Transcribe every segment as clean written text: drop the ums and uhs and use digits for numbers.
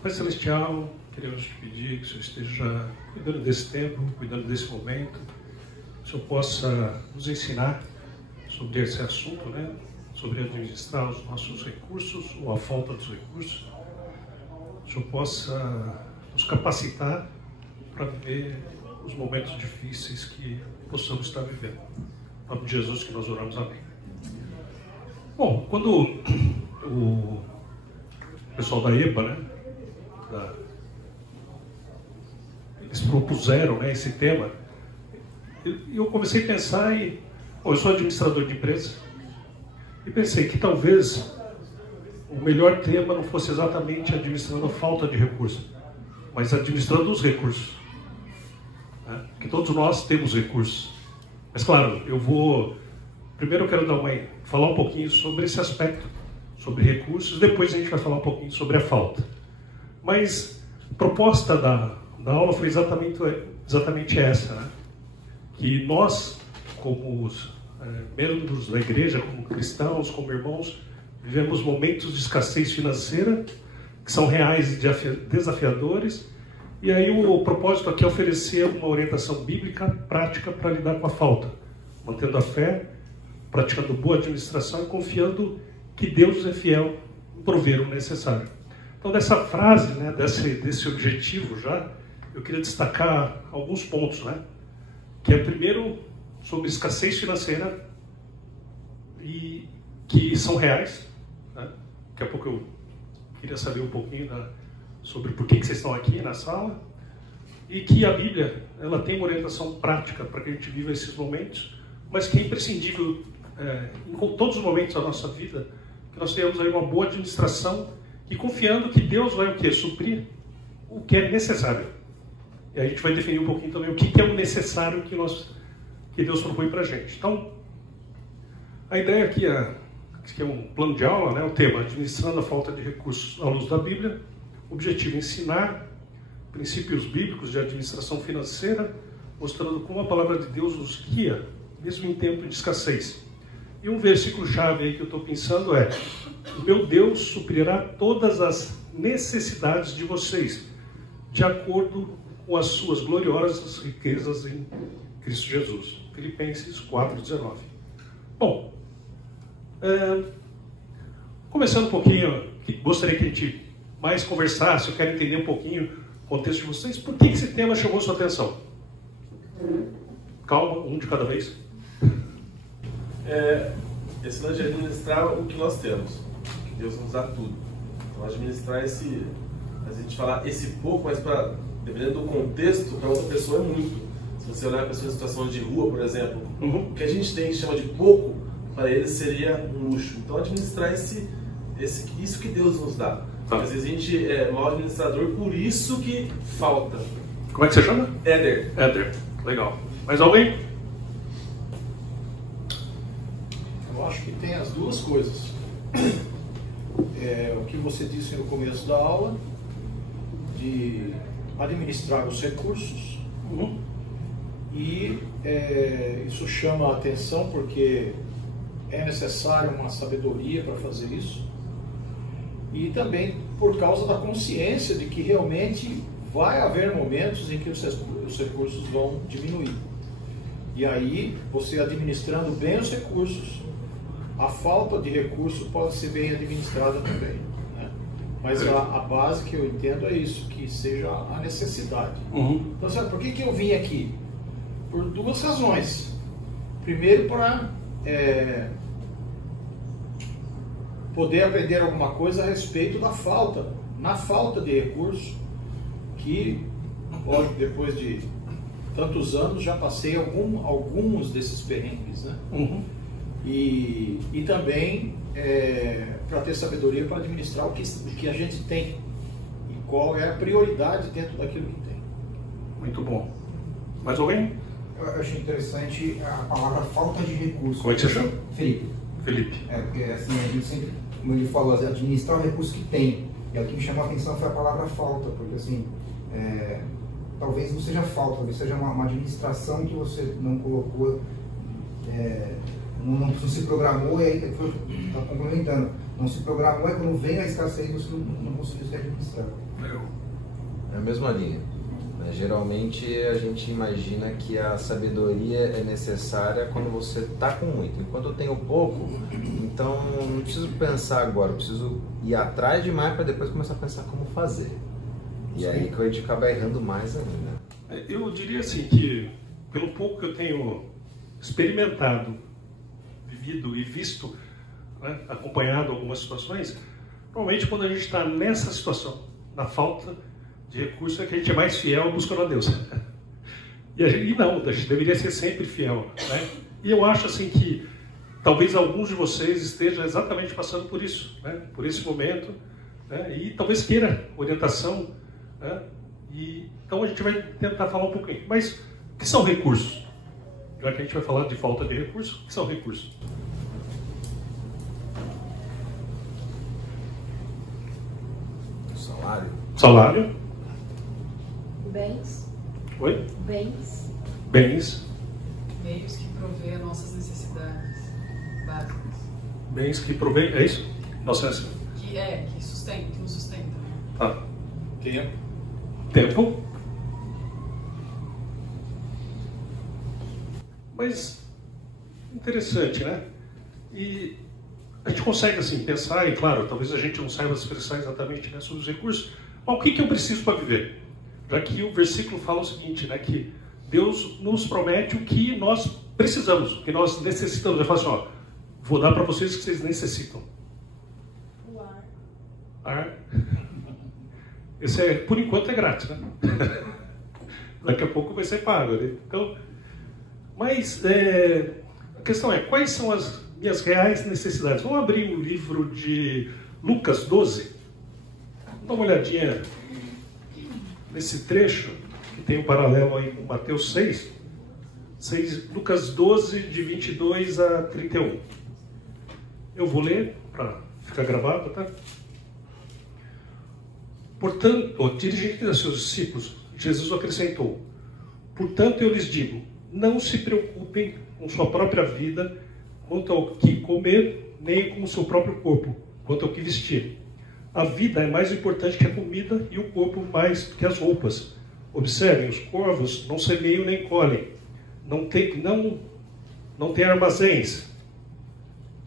Pai Celestial, queremos te pedir que o Senhor esteja cuidando desse tempo, cuidando desse momento, que o Senhor possa nos ensinar sobre esse assunto, né? Sobre administrar os nossos recursos ou a falta dos recursos. Que o Senhor possa nos capacitar para viver os momentos difíceis que possamos estar vivendo. Em nome de Jesus que nós oramos, amém. Bom, quando o pessoal da EBA, né? Eles propuseram, né, esse tema, eu comecei a pensar eu sou administrador de empresa, e pensei que talvez o melhor tema não fosse exatamente administrando a falta de recursos, mas administrando os recursos, né? Porque todos nós temos recursos. Mas claro, primeiro eu quero falar um pouquinho sobre esse aspecto, sobre recursos, depois a gente vai falar um pouquinho sobre a falta. Mas a proposta da aula foi exatamente essa, né? Que nós, como membros da igreja, como cristãos, como irmãos, vivemos momentos de escassez financeira, que são reais e desafiadores, e aí o propósito aqui é oferecer uma orientação bíblica prática para lidar com a falta, mantendo a fé, praticando boa administração e confiando que Deus é fiel em prover o necessário. Então, dessa frase, né, desse objetivo já, eu queria destacar alguns pontos, né? Que é, primeiro, sobre escassez financeira, e que são reais, né? Daqui a pouco eu queria saber um pouquinho sobre por que vocês estão aqui na sala, e que a Bíblia ela tem uma orientação prática para que a gente viva esses momentos, mas que é imprescindível em todos os momentos da nossa vida, que nós tenhamos aí uma boa administração e confiando que Deus vai o quê? Suprir o que é necessário. E a gente vai definir um pouquinho também o que é o necessário que Deus propõe para a gente. Então, a ideia aqui que é um plano de aula, né? O tema, administrando a falta de recursos à luz da Bíblia. O objetivo é ensinar princípios bíblicos de administração financeira, mostrando como a palavra de Deus nos guia, mesmo em tempo de escassez. E um versículo-chave aí que eu estou pensando é: o meu Deus suprirá todas as necessidades de vocês, de acordo com as suas gloriosas riquezas em Cristo Jesus. Filipenses 4:19. Bom, começando um pouquinho, gostaria que a gente mais conversasse, eu quero entender um pouquinho o contexto de vocês. Por que esse tema chamou sua atenção? Calma, um de cada vez. Esse lance de administrar o que nós temos. Deus nos dá tudo. Então, administrar a gente falar esse pouco, mas dependendo do contexto, para outra pessoa é muito. Se você olhar a pessoa em situação de rua, por exemplo, o que a gente tem que chama de pouco, para eles seria um luxo. Então, administrar isso que Deus nos dá. Às vezes a gente é mau administrador, por isso que falta. Como é que você chama? Éder. Legal. Mais alguém? Eu acho que tem as duas coisas. O que você disse no começo da aula, de administrar os recursos, e isso chama a atenção porque é necessário uma sabedoria para fazer isso, e também por causa da consciência de que realmente vai haver momentos em que os recursos vão diminuir. E aí, você administrando bem os recursos, a falta de recurso pode ser bem administrada também, né? Mas a base que eu entendo é isso, que seja a necessidade. Então, sabe, por que eu vim aqui? Por duas razões. Primeiro, para poder aprender alguma coisa a respeito da falta, na falta de recurso, que, lógico, depois de tantos anos já passei alguns desses perrengues, né? E também para ter sabedoria para administrar o que a gente tem e qual é a prioridade dentro daquilo que tem. Muito bom. Mais alguém? Eu achei interessante a palavra falta de recursos. Como é que você chama? Felipe. Porque assim, a gente sempre, como ele falou, administrar o recurso que tem. E o que me chamou a atenção foi a palavra falta, porque assim, talvez não seja falta, talvez seja uma administração que você não colocou, não se programou e aí está complementando. não se programa, não é quando vem a escassez você não consegue administrar. É a mesma linha. Geralmente a gente imagina que a sabedoria é necessária quando você está com muito. Enquanto eu tenho pouco, então não preciso pensar agora, eu preciso ir atrás demais para depois começar a pensar como fazer. E é aí que a gente acaba errando mais ainda. Eu diria assim que, pelo pouco que eu tenho experimentado, vivido e visto, né, acompanhado algumas situações, normalmente quando a gente está nessa situação, na falta de recursos, é que a gente é mais fiel buscando a Deus. E não, a gente deveria ser sempre fiel, né? E eu acho assim que talvez alguns de vocês estejam exatamente passando por isso, né? Por esse momento, né? E talvez queira orientação, né? E então a gente vai tentar falar um pouquinho. Mas o que são recursos? Já que a gente vai falar de falta de recursos, o que são recursos? Salário. Bens. Oi? Bens. Bens. Meios que provê as nossas necessidades básicas. Bens que provém, é isso? Nossa, Que sustenta, que nos sustenta. tá. Tempo. Tempo. Mas interessante, né? E a gente consegue assim pensar, e claro, talvez a gente não saiba expressar exatamente, né, sobre os recursos, mas o que eu preciso para viver? Já que o versículo fala o seguinte, né, que Deus nos promete o que nós precisamos, o que nós necessitamos. Ele fala assim, ó, vou dar para vocês o que vocês necessitam. O ar. Ar. Esse por enquanto é grátis, né? Daqui a pouco vai ser pago, né? Então, mas a questão é, quais são as minhas reais necessidades? Vamos abrir o livro de Lucas 12. Dá uma olhadinha nesse trecho, que tem um paralelo aí com Mateus 6. Lucas 12, de 22 a 31. Eu vou ler, para ficar gravado, tá? Portanto, dirigindo a seus discípulos, Jesus acrescentou: portanto, eu lhes digo, não se preocupem com sua própria vida, quanto ao que comer, nem com o seu próprio corpo, quanto ao que vestir. A vida é mais importante que a comida e o corpo mais que as roupas. Observem, os corvos não semeiam nem colhem, não tem armazéns,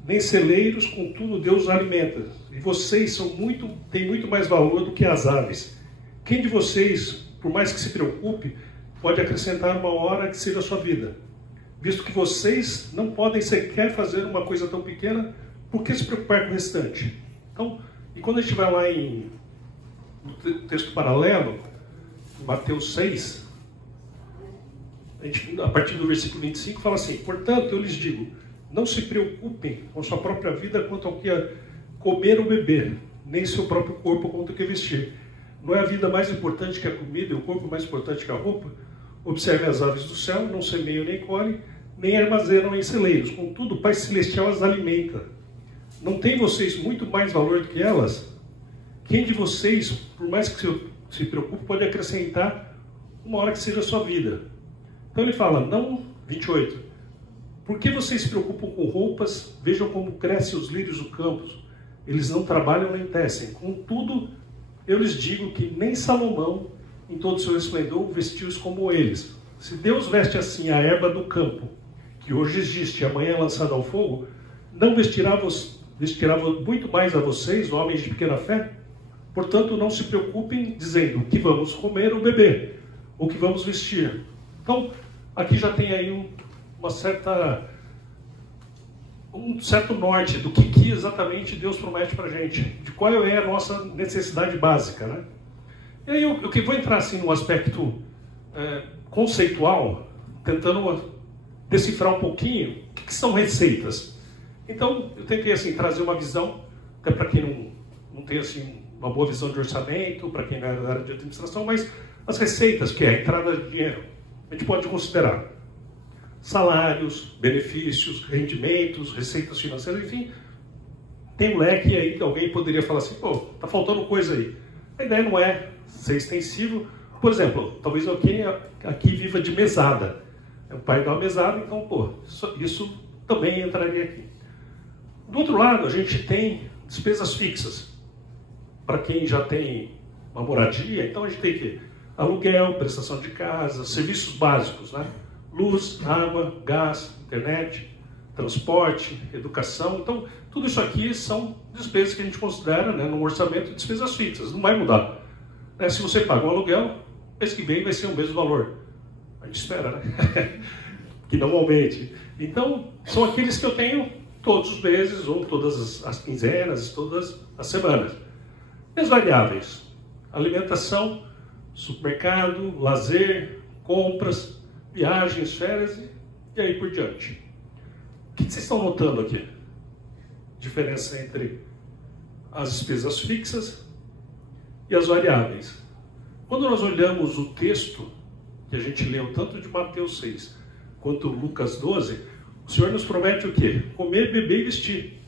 nem celeiros, contudo Deus os alimenta. E vocês têm muito mais valor do que as aves. Quem de vocês, por mais que se preocupe, pode acrescentar uma hora que seja a sua vida? Visto que vocês não podem sequer fazer uma coisa tão pequena, por que se preocupar com o restante? Então, e quando a gente vai lá no texto paralelo, Mateus 6, a partir do versículo 25, fala assim: portanto, eu lhes digo, não se preocupem com sua própria vida quanto ao que comer ou beber, nem seu próprio corpo quanto ao que vestir. Não é a vida mais importante que a comida e o corpo mais importante que a roupa? Observe as aves do céu, não semeiam nem colhem, nem armazenam em celeiros. Contudo, o Pai Celestial as alimenta. Não tem vocês muito mais valor do que elas? Quem de vocês, por mais que se preocupe, pode acrescentar uma hora que seja a sua vida? Então ele fala, 28. Por que vocês se preocupam com roupas? Vejam como crescem os lírios do campo. Eles não trabalham nem tecem. Contudo, eu lhes digo que nem Salomão, em todo o seu esplendor, vestiu-se como eles. Se Deus veste assim a erva do campo, que hoje existe e amanhã é lançada ao fogo, não vestirá muito mais a vocês, homens de pequena fé? Portanto, não se preocupem dizendo o que vamos comer ou beber, ou o que vamos vestir. Então, aqui já tem aí um certo norte do que exatamente Deus promete para a gente, de qual é a nossa necessidade básica, né? E aí eu vou entrar assim num aspecto conceitual, tentando decifrar um pouquinho o que são receitas. Então, eu tentei assim trazer uma visão, até para quem não tem assim uma boa visão de orçamento, para quem não é da área de administração, mas as receitas, que é a entrada de dinheiro, a gente pode considerar salários, benefícios, rendimentos, receitas financeiras, enfim, tem um leque aí que alguém poderia falar assim, pô, tá faltando coisa aí. A ideia não é ser extensivo. Por exemplo, talvez alguém aqui viva de mesada. O pai dá uma mesada, então, pô, isso também entraria aqui. Do outro lado, a gente tem despesas fixas. Para quem já tem uma moradia, então a gente tem que aluguel, prestação de casa, serviços básicos, né? Luz, água, gás, internet, transporte, educação. Então, tudo isso aqui são despesas que a gente considera, né, no orçamento, despesas fixas, não vai mudar. Né? Se você paga um aluguel, mês que vem vai ser o mesmo valor. A gente espera, né? Que não aumente. Então, são aqueles que eu tenho todos os meses, ou todas as quinzenas, todas as semanas. E as variáveis? Alimentação, supermercado, lazer, compras, viagens, férias e aí por diante. O que vocês estão notando aqui? Diferença entre as despesas fixas e as variáveis. Quando nós olhamos o texto que a gente leu, tanto de Mateus 6 quanto Lucas 12, o Senhor nos promete o quê? Comer, beber e vestir.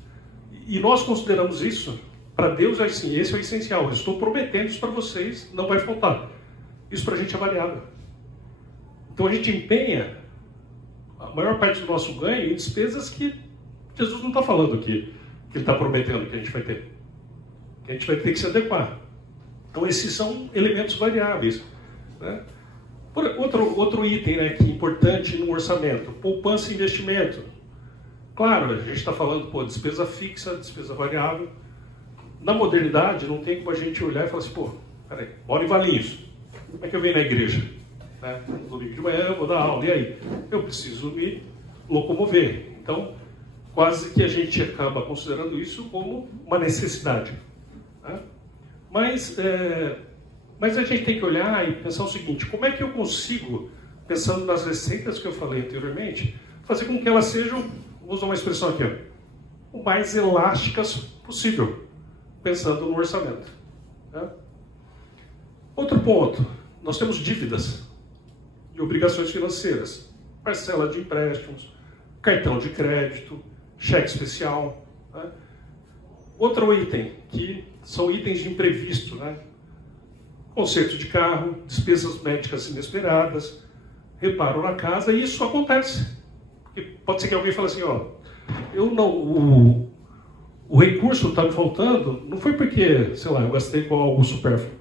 E nós consideramos isso, para Deus é assim, esse é o essencial. Eu estou prometendo isso para vocês, não vai faltar. Isso para a gente é variável. Então a gente empenha a maior parte do nosso ganho em despesas que Jesus não está falando aqui, que Ele está prometendo que a gente vai ter. Que a gente vai ter que se adequar. Então esses são elementos variáveis. Né? Outro item, né, que é importante no orçamento, poupança e investimento. Claro, a gente está falando, despesa fixa, despesa variável. Na modernidade, não tem como a gente olhar e falar assim, peraí, moro em Valinhos, como é que eu venho na igreja? Né? No domingo de manhã eu vou dar aula, e aí? Eu preciso me locomover. Então, quase que a gente acaba considerando isso como uma necessidade. Né? Mas a gente tem que olhar e pensar o seguinte, como é que eu consigo, pensando nas receitas que eu falei anteriormente, fazer com que elas sejam, vou usar uma expressão aqui, o mais elásticas possível, pensando no orçamento. Né? Outro ponto, nós temos dívidas e obrigações financeiras, parcela de empréstimos, cartão de crédito, cheque especial. Né? Outro item, que são itens de imprevisto, né? Conserto de carro, despesas médicas inesperadas, reparo na casa, e isso acontece. Porque pode ser que alguém fale assim, o recurso está me faltando, não foi porque, sei lá, eu gastei com algo supérfluo,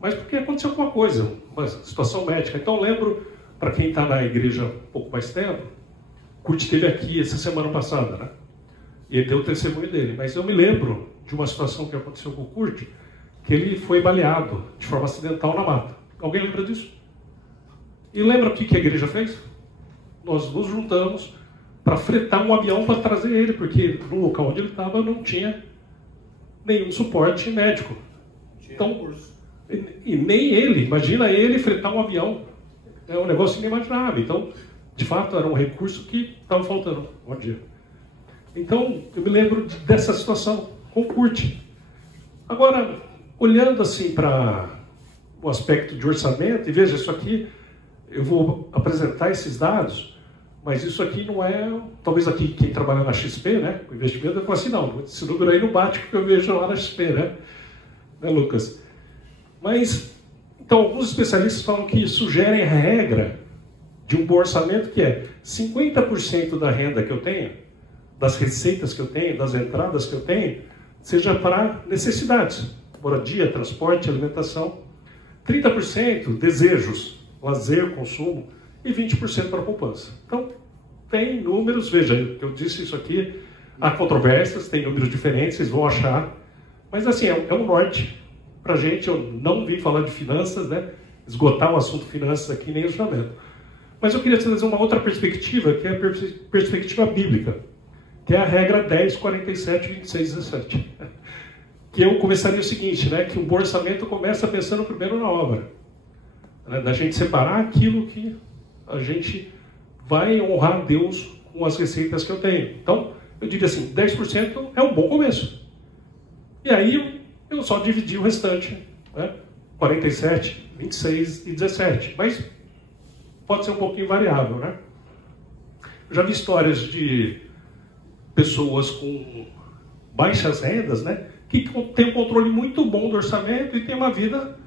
mas porque aconteceu alguma coisa, uma situação médica. Então eu lembro, para quem está na igreja um pouco mais tempo, o Kurt esteve aqui essa semana passada, né? E ele deu o testemunho dele, mas eu me lembro de uma situação que aconteceu com o Kurt, que ele foi baleado de forma acidental na mata. Alguém lembra disso? E lembra o que a igreja fez? Nós nos juntamos para fretar um avião para trazer ele, porque no local onde ele estava não tinha nenhum suporte médico. Então, e nem ele, imagina ele fretar um avião. É um negócio inimaginável. Então, de fato, era um recurso que estava faltando. Bom dia. Então, eu me lembro dessa situação com o Kurt. Agora, olhando assim para o aspecto de orçamento, e veja, isso aqui, eu vou apresentar esses dados, mas isso aqui não é, talvez aqui quem trabalha na XP, né, o investimento, vai falar assim, não, esse número aí não bate com o que eu vejo lá na XP, né, Lucas? Mas, então, alguns especialistas falam que sugerem a regra de um bom orçamento, que é 50% da renda que eu tenho, das receitas que eu tenho, das entradas que eu tenho, seja para necessidades, moradia, transporte, alimentação, 30% desejos, lazer, consumo, e 20% para poupança. Então, tem números, veja, eu disse isso aqui, há controvérsias, tem números diferentes, vocês vão achar, mas assim, é um norte para a gente. Eu não vim falar de finanças, né, esgotar o assunto finanças aqui, nem orçamento. Mas eu queria trazer uma outra perspectiva, que é a perspectiva bíblica, que é a regra 10, 47, 26, 17. Que eu começaria o seguinte, né, que o bom orçamento começa pensando primeiro na obra. Né, da gente separar aquilo que a gente vai honrar a Deus com as receitas que eu tenho. Então, eu diria assim, 10% é um bom começo. E aí, eu só dividi o restante, né, 47, 26 e 17. Mas pode ser um pouquinho variável, né? Eu já vi histórias de pessoas com baixas rendas, né, que tem um controle muito bom do orçamento e tem uma vida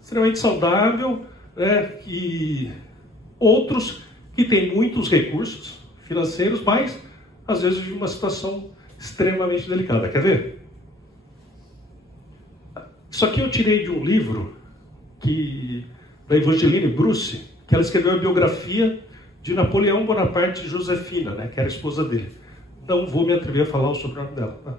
extremamente saudável, né, e outros que têm muitos recursos financeiros, mas às vezes de uma situação extremamente delicada. Quer ver? Isso aqui eu tirei de um livro da Evangeline Bruce, que ela escreveu a biografia de Napoleão Bonaparte e Josefina, né, que era a esposa dele. Não vou me atrever a falar o sobrenome dela. Tá?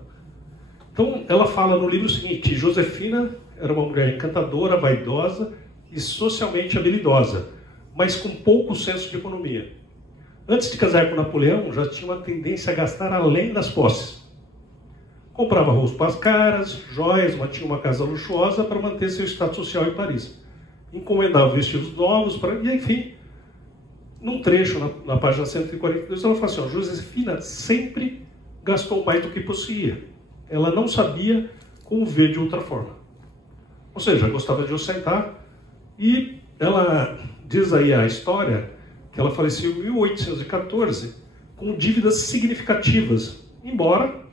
Então, ela fala no livro o seguinte: Josefina era uma mulher encantadora, vaidosa e socialmente habilidosa, mas com pouco senso de economia. Antes de casar com Napoleão, já tinha uma tendência a gastar além das posses. Comprava roupas caras, joias, mantinha uma casa luxuosa para manter seu status social em Paris. Encomendava vestidos novos, e enfim, num trecho na página 142, ela fala assim: ó, Josefina sempre gastou mais do que possuía. Ela não sabia como ver de outra forma. Ou seja, gostava de ostentar, e ela diz aí a história que ela faleceu em 1814 com dívidas significativas, embora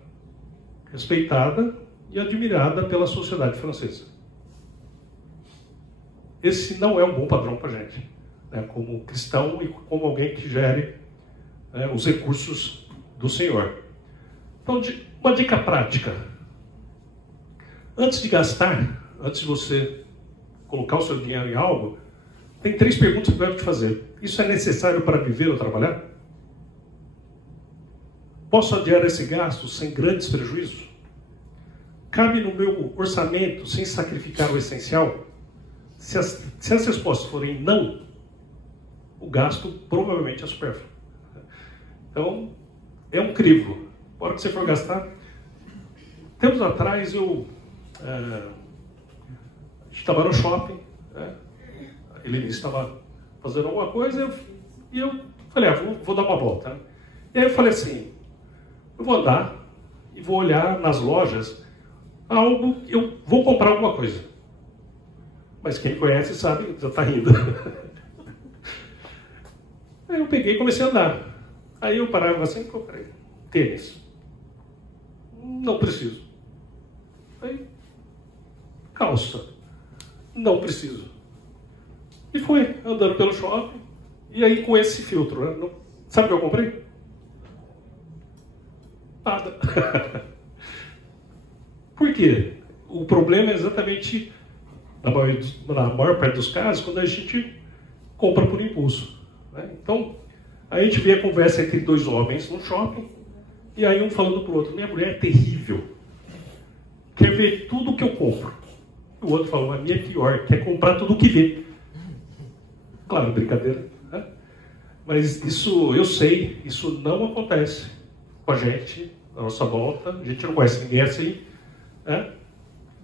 respeitada e admirada pela sociedade francesa. Esse não é um bom padrão para a gente, né, como cristão e como alguém que gere, né, os recursos do Senhor. Então, uma dica prática. Antes de gastar, antes de você colocar o seu dinheiro em algo, tem 3 perguntas que eu quero te fazer. Isso é necessário para viver ou trabalhar? Posso adiar esse gasto sem grandes prejuízos? Cabe no meu orçamento sem sacrificar o essencial? Se as respostas forem não, o gasto provavelmente é supérfluo. Então, é um crivo. Na hora que você for gastar... Tempos atrás, a gente estava no shopping, né? Ele estava fazendo alguma coisa e eu falei, vou dar uma volta. Né? E aí eu falei assim, eu vou andar e vou olhar nas lojas algo, eu vou comprar alguma coisa. Mas quem conhece sabe, já está rindo. Aí eu peguei e comecei a andar. Aí eu parava assim e comprei tênis. Não preciso. Aí, calça. Não preciso. E fui andando pelo shopping, e aí com esse filtro, né? Sabe o que eu comprei? Nada. Por quê? O problema é exatamente, na maior parte dos casos, quando a gente compra por impulso. Né? Então, a gente vê a conversa entre 2 homens no shopping, e aí um falando para o outro, minha mulher é terrível, quer ver tudo que eu compro. O outro fala, a minha é pior, quer comprar tudo que vê. Claro, brincadeira, né? Mas isso, eu sei, isso não acontece com a gente, na nossa volta, a gente não conhece ninguém assim, né?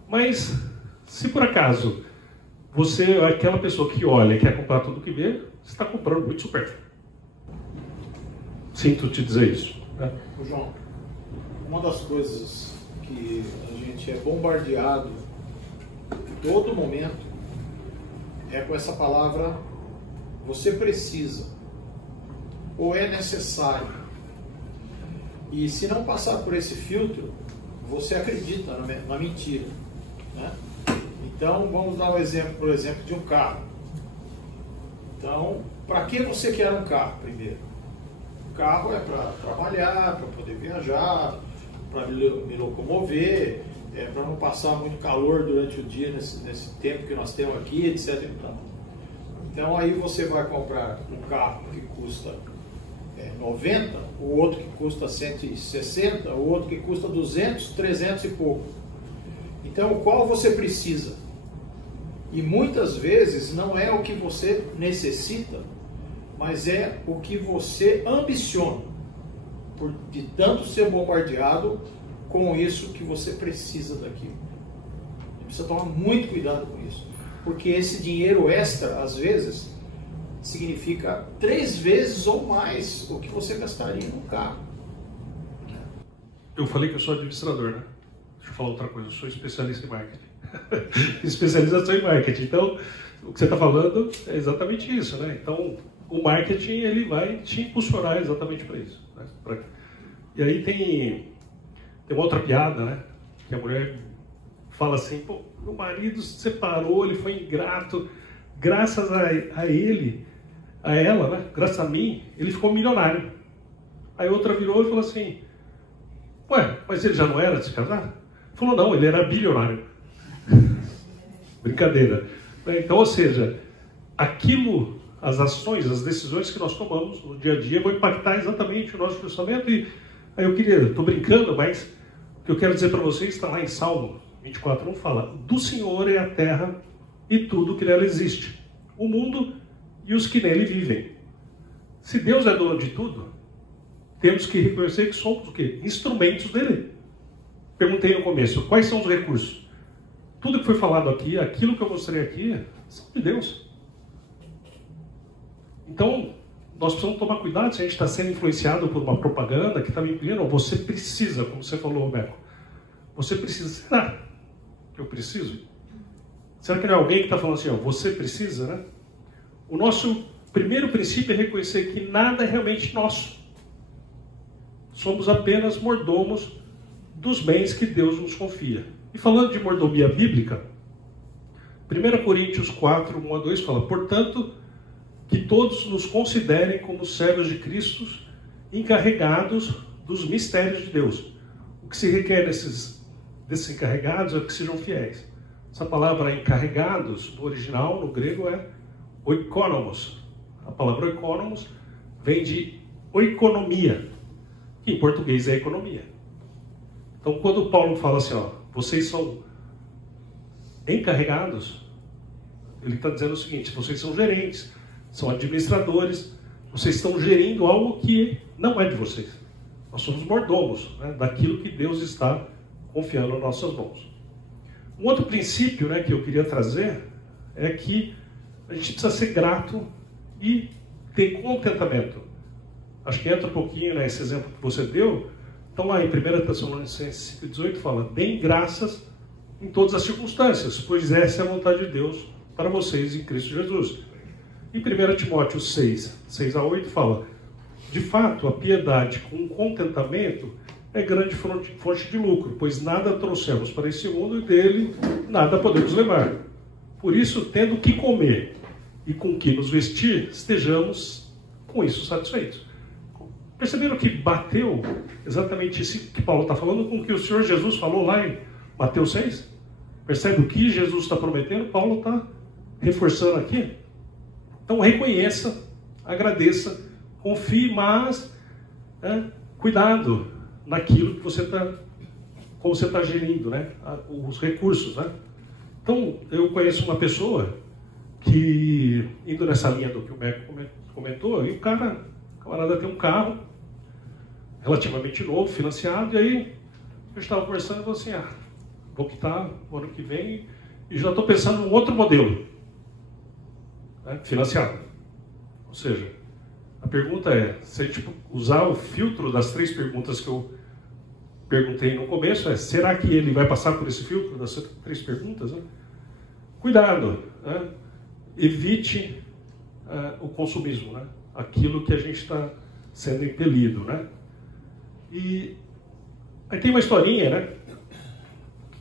Mas, se por acaso você é aquela pessoa que olha e quer comprar tudo que vê, você está comprando muito supérfluo. Sinto te dizer isso. Né? João, uma das coisas que a gente é bombardeado todo momento é com essa palavra você precisa ou é necessário. E se não passar por esse filtro, você acredita na mentira. Né? Então, vamos dar um exemplo, por exemplo, de um carro. Então, para que você quer um carro primeiro? O carro é para trabalhar, para poder viajar, para me locomover, para não passar muito calor durante o dia, nesse tempo que nós temos aqui, etc. Então aí você vai comprar um carro que custa 90, o outro que custa 160, o outro que custa 200, 300 e pouco. Então qual você precisa? E muitas vezes não é o que você necessita, mas é o que você ambiciona, de tanto ser bombardeado com isso que você precisa daquilo. Você precisa tomar muito cuidado com isso, porque esse dinheiro extra, às vezes, significa 3 vezes ou mais o que você gastaria no carro. Eu falei que eu sou administrador, né? Deixa eu falar outra coisa, eu sou especialista em marketing. Especialização em marketing. Então, o que você está falando é exatamente isso, né? Então, o marketing, ele vai te impulsionar exatamente para isso. Né? E aí tem uma outra piada, né? Que a mulher fala assim, pô, meu marido se separou, ele foi ingrato, graças a ele, a ela, né? Graças a mim, ele ficou milionário. Aí outra virou e falou assim, ué, mas ele já não era de se casar? Falou, não, ele era bilionário. Brincadeira. Então, ou seja, aquilo, as ações, as decisões que nós tomamos no dia a dia vão impactar exatamente o nosso pensamento. E aí eu queria, estou brincando, mas o que eu quero dizer para vocês está lá em Salmo 24:1, fala: do Senhor é a terra e tudo que nela existe, o mundo e os que nele vivem. Se Deus é dono de tudo, temos que reconhecer que somos o quê? Instrumentos dele. Perguntei no começo, quais são os recursos? Tudo que foi falado aqui, aquilo que eu mostrei aqui, são de Deus. Então, nós precisamos tomar cuidado se a gente está sendo influenciado por uma propaganda que está me impedindo. Você precisa, como você falou, Roberto, você precisa. Será que eu preciso? Será que não é alguém que está falando assim, ó, você precisa, né? O nosso primeiro princípio é reconhecer que nada é realmente nosso. Somos apenas mordomos dos bens que Deus nos confia. E falando de mordomia bíblica, 1 Coríntios 4:1-2 fala: portanto, que todos nos considerem como servos de Cristo, encarregados dos mistérios de Deus. O que se requer desses encarregados é que sejam fiéis. Essa palavra encarregados, no original, no grego, é oikonomos. A palavra oikonomos vem de oikonomia, que em português é economia. Então, quando Paulo fala assim, ó, vocês são encarregados, ele está dizendo o seguinte: vocês são gerentes, são administradores, vocês estão gerindo algo que não é de vocês. Nós somos mordomos, né, daquilo que Deus está confiando nas nossas mãos. Um outro princípio, né, que eu queria trazer é que a gente precisa ser grato e ter contentamento. Acho que entra um pouquinho nesse exemplo que você deu. Então lá em 1 Tessalonicenses 5:18 fala: deem graças em todas as circunstâncias, pois essa é a vontade de Deus para vocês em Cristo Jesus. Em 1 Timóteo 6:6-8 fala: de fato, a piedade com contentamento é grande fonte de lucro, pois nada trouxemos para esse mundo e dele nada podemos levar. Por isso, tendo o que comer e com o que nos vestir, estejamos com isso satisfeitos. Perceberam que bateu exatamente isso que Paulo está falando com o que o Senhor Jesus falou lá em Mateus 6? Percebe o que Jesus está prometendo? Paulo está reforçando aqui. Então reconheça, agradeça, confie, mas cuidado naquilo que você está, como você está gerindo, né? Os recursos, né? Então eu conheço uma pessoa que, indo nessa linha do que o Beco comentou, e o camarada tem um carro relativamente novo, financiado, e aí eu estava conversando e falei assim, vou quitar o ano que vem e já estou pensando em um outro modelo, né, financiado. Ou seja, a pergunta é, se a gente usar o filtro das 3 perguntas que eu perguntei no começo, será que ele vai passar por esse filtro das 3 perguntas? Né? Cuidado, né? Evite o consumismo, né? Aquilo que a gente está sendo impelido, né? E aí tem uma historinha, né,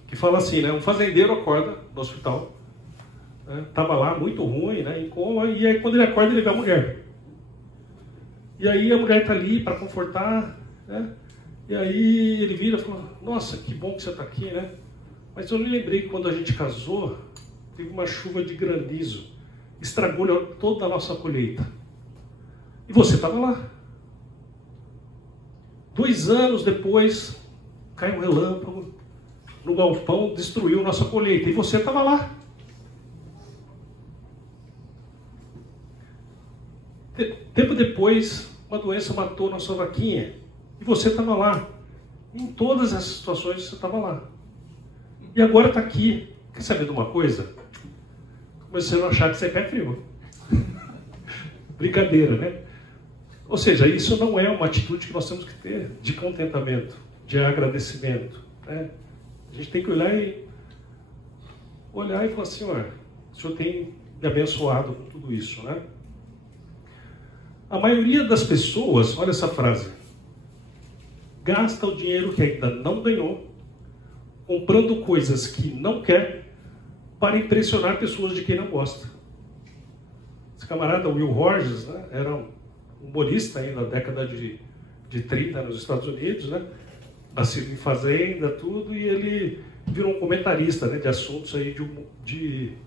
que fala assim, né, um fazendeiro acorda no hospital, estava lá muito ruim, né, em coma, e aí quando ele acorda ele vê a mulher. E aí a mulher está ali para confortar, né, e aí ele vira e fala: nossa, que bom que você está aqui, né, mas eu me lembrei que quando a gente casou, teve uma chuva de granizo, estragou toda a nossa colheita. E você estava lá. 2 anos depois, cai um relâmpago no galpão, destruiu nossa colheita. E você estava lá. Tempo depois, uma doença matou nossa vaquinha. E você estava lá. Em todas essas situações, você estava lá. E agora está aqui. Quer saber de uma coisa? Comecei a achar que você é pé frio. Brincadeira, né? Ou seja, isso não é uma atitude que nós temos que ter de contentamento, de agradecimento, né? A gente tem que olhar e falar assim, olha, o Senhor tem me abençoado com tudo isso, né? A maioria das pessoas, olha essa frase, gasta o dinheiro que ainda não ganhou, comprando coisas que não quer, para impressionar pessoas de quem não gosta. Esse camarada, Will Rogers, né, era um humorista aí na década de 30 nos Estados Unidos, né? Nascido em fazenda, tudo, e virou um comentarista, né, de assuntos aí de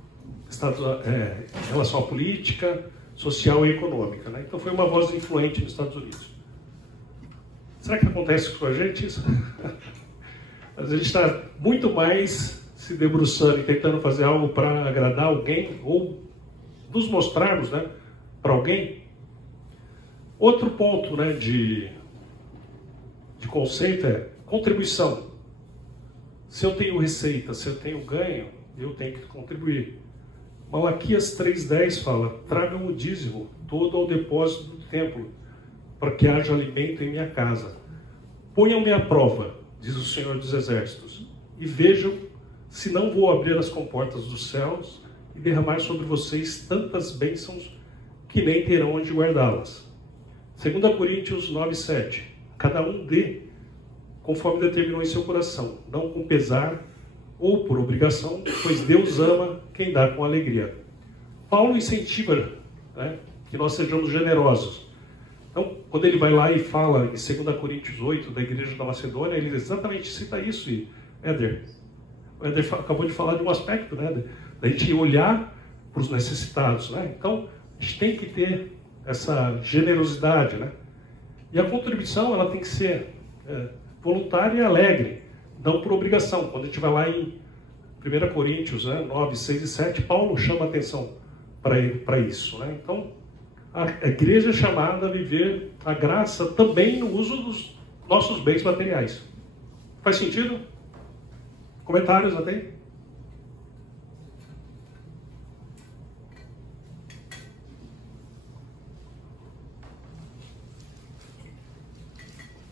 em relação à política, social e econômica, né? Então foi uma voz influente nos Estados Unidos. Será que acontece com a gente isso? A gente está muito mais se debruçando e tentando fazer algo para agradar alguém ou nos mostrarmos, né, para alguém. Outro ponto, né, de conceito é contribuição. Se eu tenho receita, se eu tenho ganho, eu tenho que contribuir. Malaquias 3,10 fala: tragam o dízimo todo ao depósito do templo, para que haja alimento em minha casa. Ponham-me à prova, diz o Senhor dos Exércitos, e vejam se não vou abrir as comportas dos céus e derramar sobre vocês tantas bênçãos que nem terão onde guardá-las. 2 Coríntios 9,7. Cada um dê conforme determinou em seu coração, não com pesar ou por obrigação, pois Deus ama quem dá com alegria. Paulo incentiva, né, que nós sejamos generosos. Então, quando ele vai lá e fala em 2 Coríntios 8, da igreja da Macedônia, ele exatamente cita isso. E o Éder acabou de falar de um aspecto, né, da gente olhar para os necessitados, né? Então, a gente tem que ter essa generosidade, né? E a contribuição, ela tem que ser voluntária e alegre, não por obrigação. Quando a gente vai lá em 1 Coríntios, né, 9, 6 e 7, Paulo chama a atenção para isso, né? Então, a igreja é chamada a viver a graça também no uso dos nossos bens materiais. Faz sentido? Comentários até?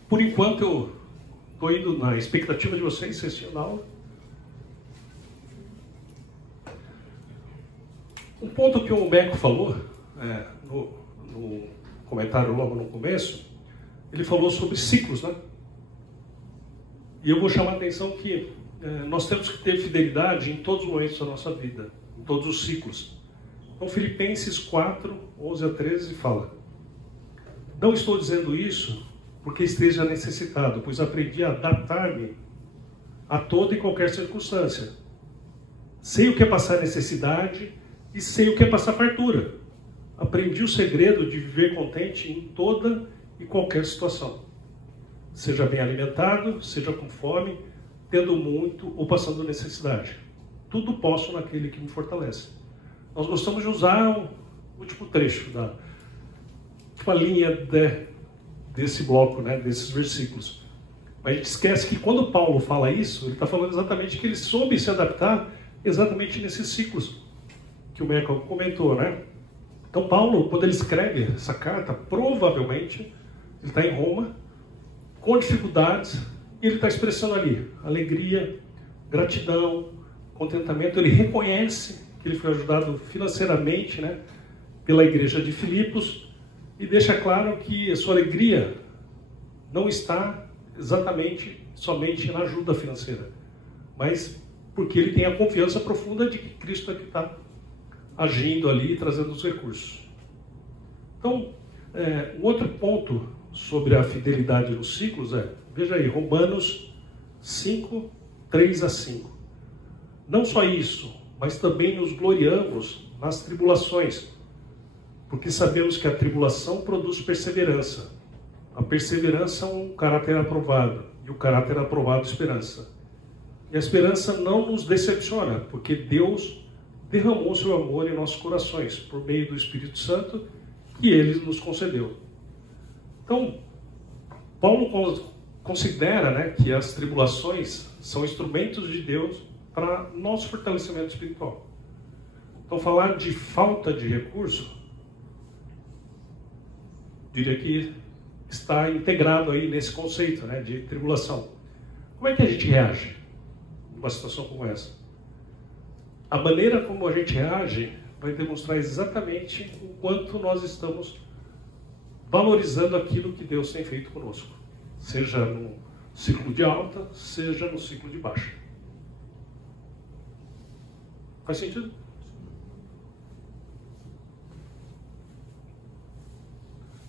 Por enquanto, eu estou indo na expectativa de vocês assistindo a aula. Um ponto que o Meco falou, no comentário logo no começo, ele falou sobre ciclos, né? E eu vou chamar a atenção que nós temos que ter fidelidade em todos os momentos da nossa vida, em todos os ciclos. Então, Filipenses 4, 11 a 13 fala: não estou dizendo isso porque esteja necessitado, pois aprendi a adaptar-me a toda e qualquer circunstância. Sei o que é passar necessidade e sei o que é passar fartura. Aprendi o segredo de viver contente em toda e qualquer situação. Seja bem alimentado, seja com fome, tendo muito ou passando necessidade. Tudo posso naquele que me fortalece. Nós gostamos de usar o último trecho da última linha desse bloco, né, desses versículos. Mas a gente esquece que quando Paulo fala isso, ele está falando exatamente que ele soube se adaptar exatamente nesses ciclos que o Meco comentou, né? Então Paulo, quando ele escreve essa carta, provavelmente ele está em Roma, com dificuldades, e ele está expressando ali alegria, gratidão, contentamento. Ele reconhece que ele foi ajudado financeiramente, né, pela igreja de Filipos, e deixa claro que a sua alegria não está exatamente somente na ajuda financeira, mas porque ele tem a confiança profunda de que Cristo é que está agindo ali e trazendo os recursos. Então, um outro ponto sobre a fidelidade nos ciclos veja aí, Romanos 5, 3 a 5. Não só isso, mas também nos gloriamos nas tribulações, porque sabemos que a tribulação produz perseverança. A perseverança é um caráter aprovado, e o caráter aprovado, esperança. E a esperança não nos decepciona, porque Deus derramou seu amor em nossos corações, por meio do Espírito Santo, que Ele nos concedeu. Então, Paulo considera, né, que as tribulações são instrumentos de Deus para nosso fortalecimento espiritual. Então, falar de falta de recurso, diria que está integrado aí nesse conceito, né, de tribulação. Como é que a gente reage numa situação como essa? A maneira como a gente reage vai demonstrar exatamente o quanto nós estamos valorizando aquilo que Deus tem feito conosco, seja no ciclo de alta, seja no ciclo de baixa. Faz sentido?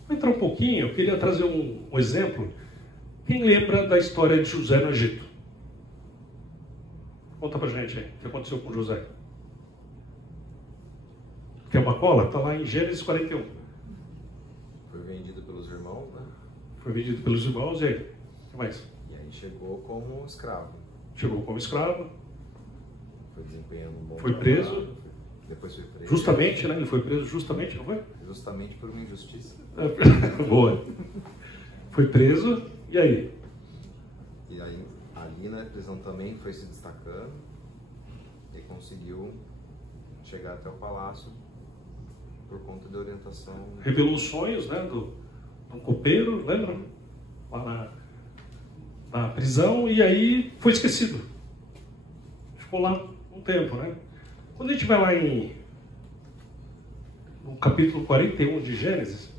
Vou entrar um pouquinho, eu queria trazer um exemplo. Quem lembra da história de José no Egito? aconteceu com José? Quer uma cola? Está lá em Gênesis 41. Foi vendido pelos irmãos, né? Foi vendido pelos irmãos, e aí? O que mais? E aí chegou como escravo. Chegou como escravo, Foi desempenhando um bom foi trabalho, preso. Depois foi preso. Justamente, né? Ele foi preso justamente, não foi? Justamente por uma injustiça. Boa. Foi preso, e aí? E aí, ali na prisão também foi se destacando e conseguiu chegar até o palácio por conta de orientação. Revelou os sonhos, né? Do copeiro, lembra? Lá na prisão, e aí foi esquecido. Ficou lá um tempo, né? Quando a gente vai lá no capítulo 41 de Gênesis,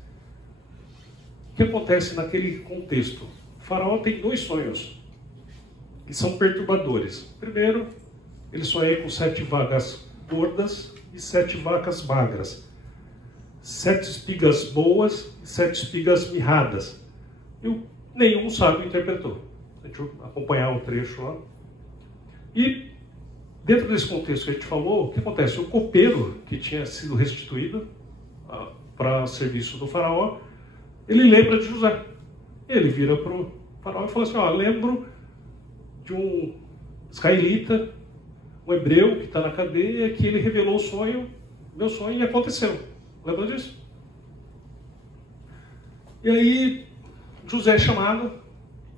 o que acontece naquele contexto? O faraó tem dois sonhos que são perturbadores. Primeiro, ele sonha com 7 vacas gordas e 7 vacas magras. 7 espigas boas e 7 espigas mirradas. E nenhum sábio interpretou. A gente vai acompanhar o trecho lá. E dentro desse contexto que a gente falou, o que acontece? O copeiro, que tinha sido restituído para serviço do faraó, ele lembra de José. Ele vira para o faraó e fala assim, lembro de um israelita, um hebreu que está na cadeia, que ele revelou o sonho, meu sonho, e aconteceu. Lembra disso? E aí, José é chamado,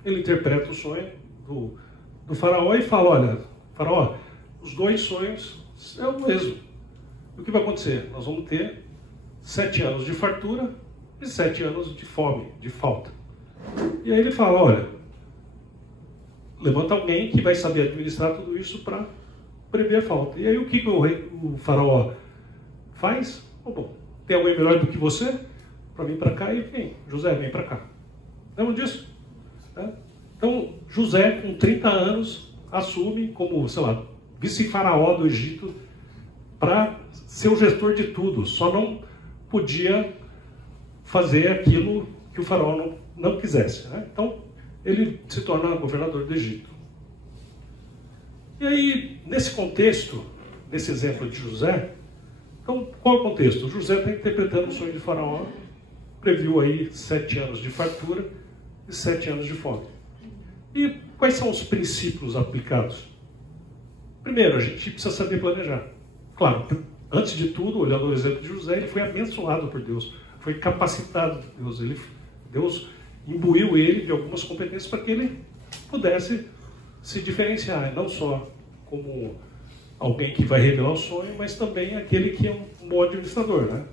ele interpreta o sonho do faraó e fala, olha, faraó, os 2 sonhos é o mesmo. O que vai acontecer? Nós vamos ter 7 anos de fartura e 7 anos de fome, de falta. E aí ele fala, olha, levanta alguém que vai saber administrar tudo isso para prever a falta. E aí o que o faraó faz? Bom, tem alguém melhor do que você para vir para cá? E vem, José, vem para cá. Lembra disso? Então, José, com 30 anos, assume como, sei lá, vice-faraó do Egito para ser o gestor de tudo. Só não podia fazer aquilo que o faraó não quisesse. Né? Então, ele se torna governador do Egito. E aí, nesse contexto, nesse exemplo de José, então, qual é o contexto? José está interpretando o sonho de faraó, previu aí 7 anos de fartura e 7 anos de fome. E quais são os princípios aplicados? Primeiro, a gente precisa saber planejar. Claro, antes de tudo, olhando o exemplo de José, ele foi abençoado por Deus, foi capacitado por Deus. Deus imbuiu ele de algumas competências para que ele pudesse se diferenciar, não só como alguém que vai revelar o sonho, mas também aquele que é um bom administrador. Né?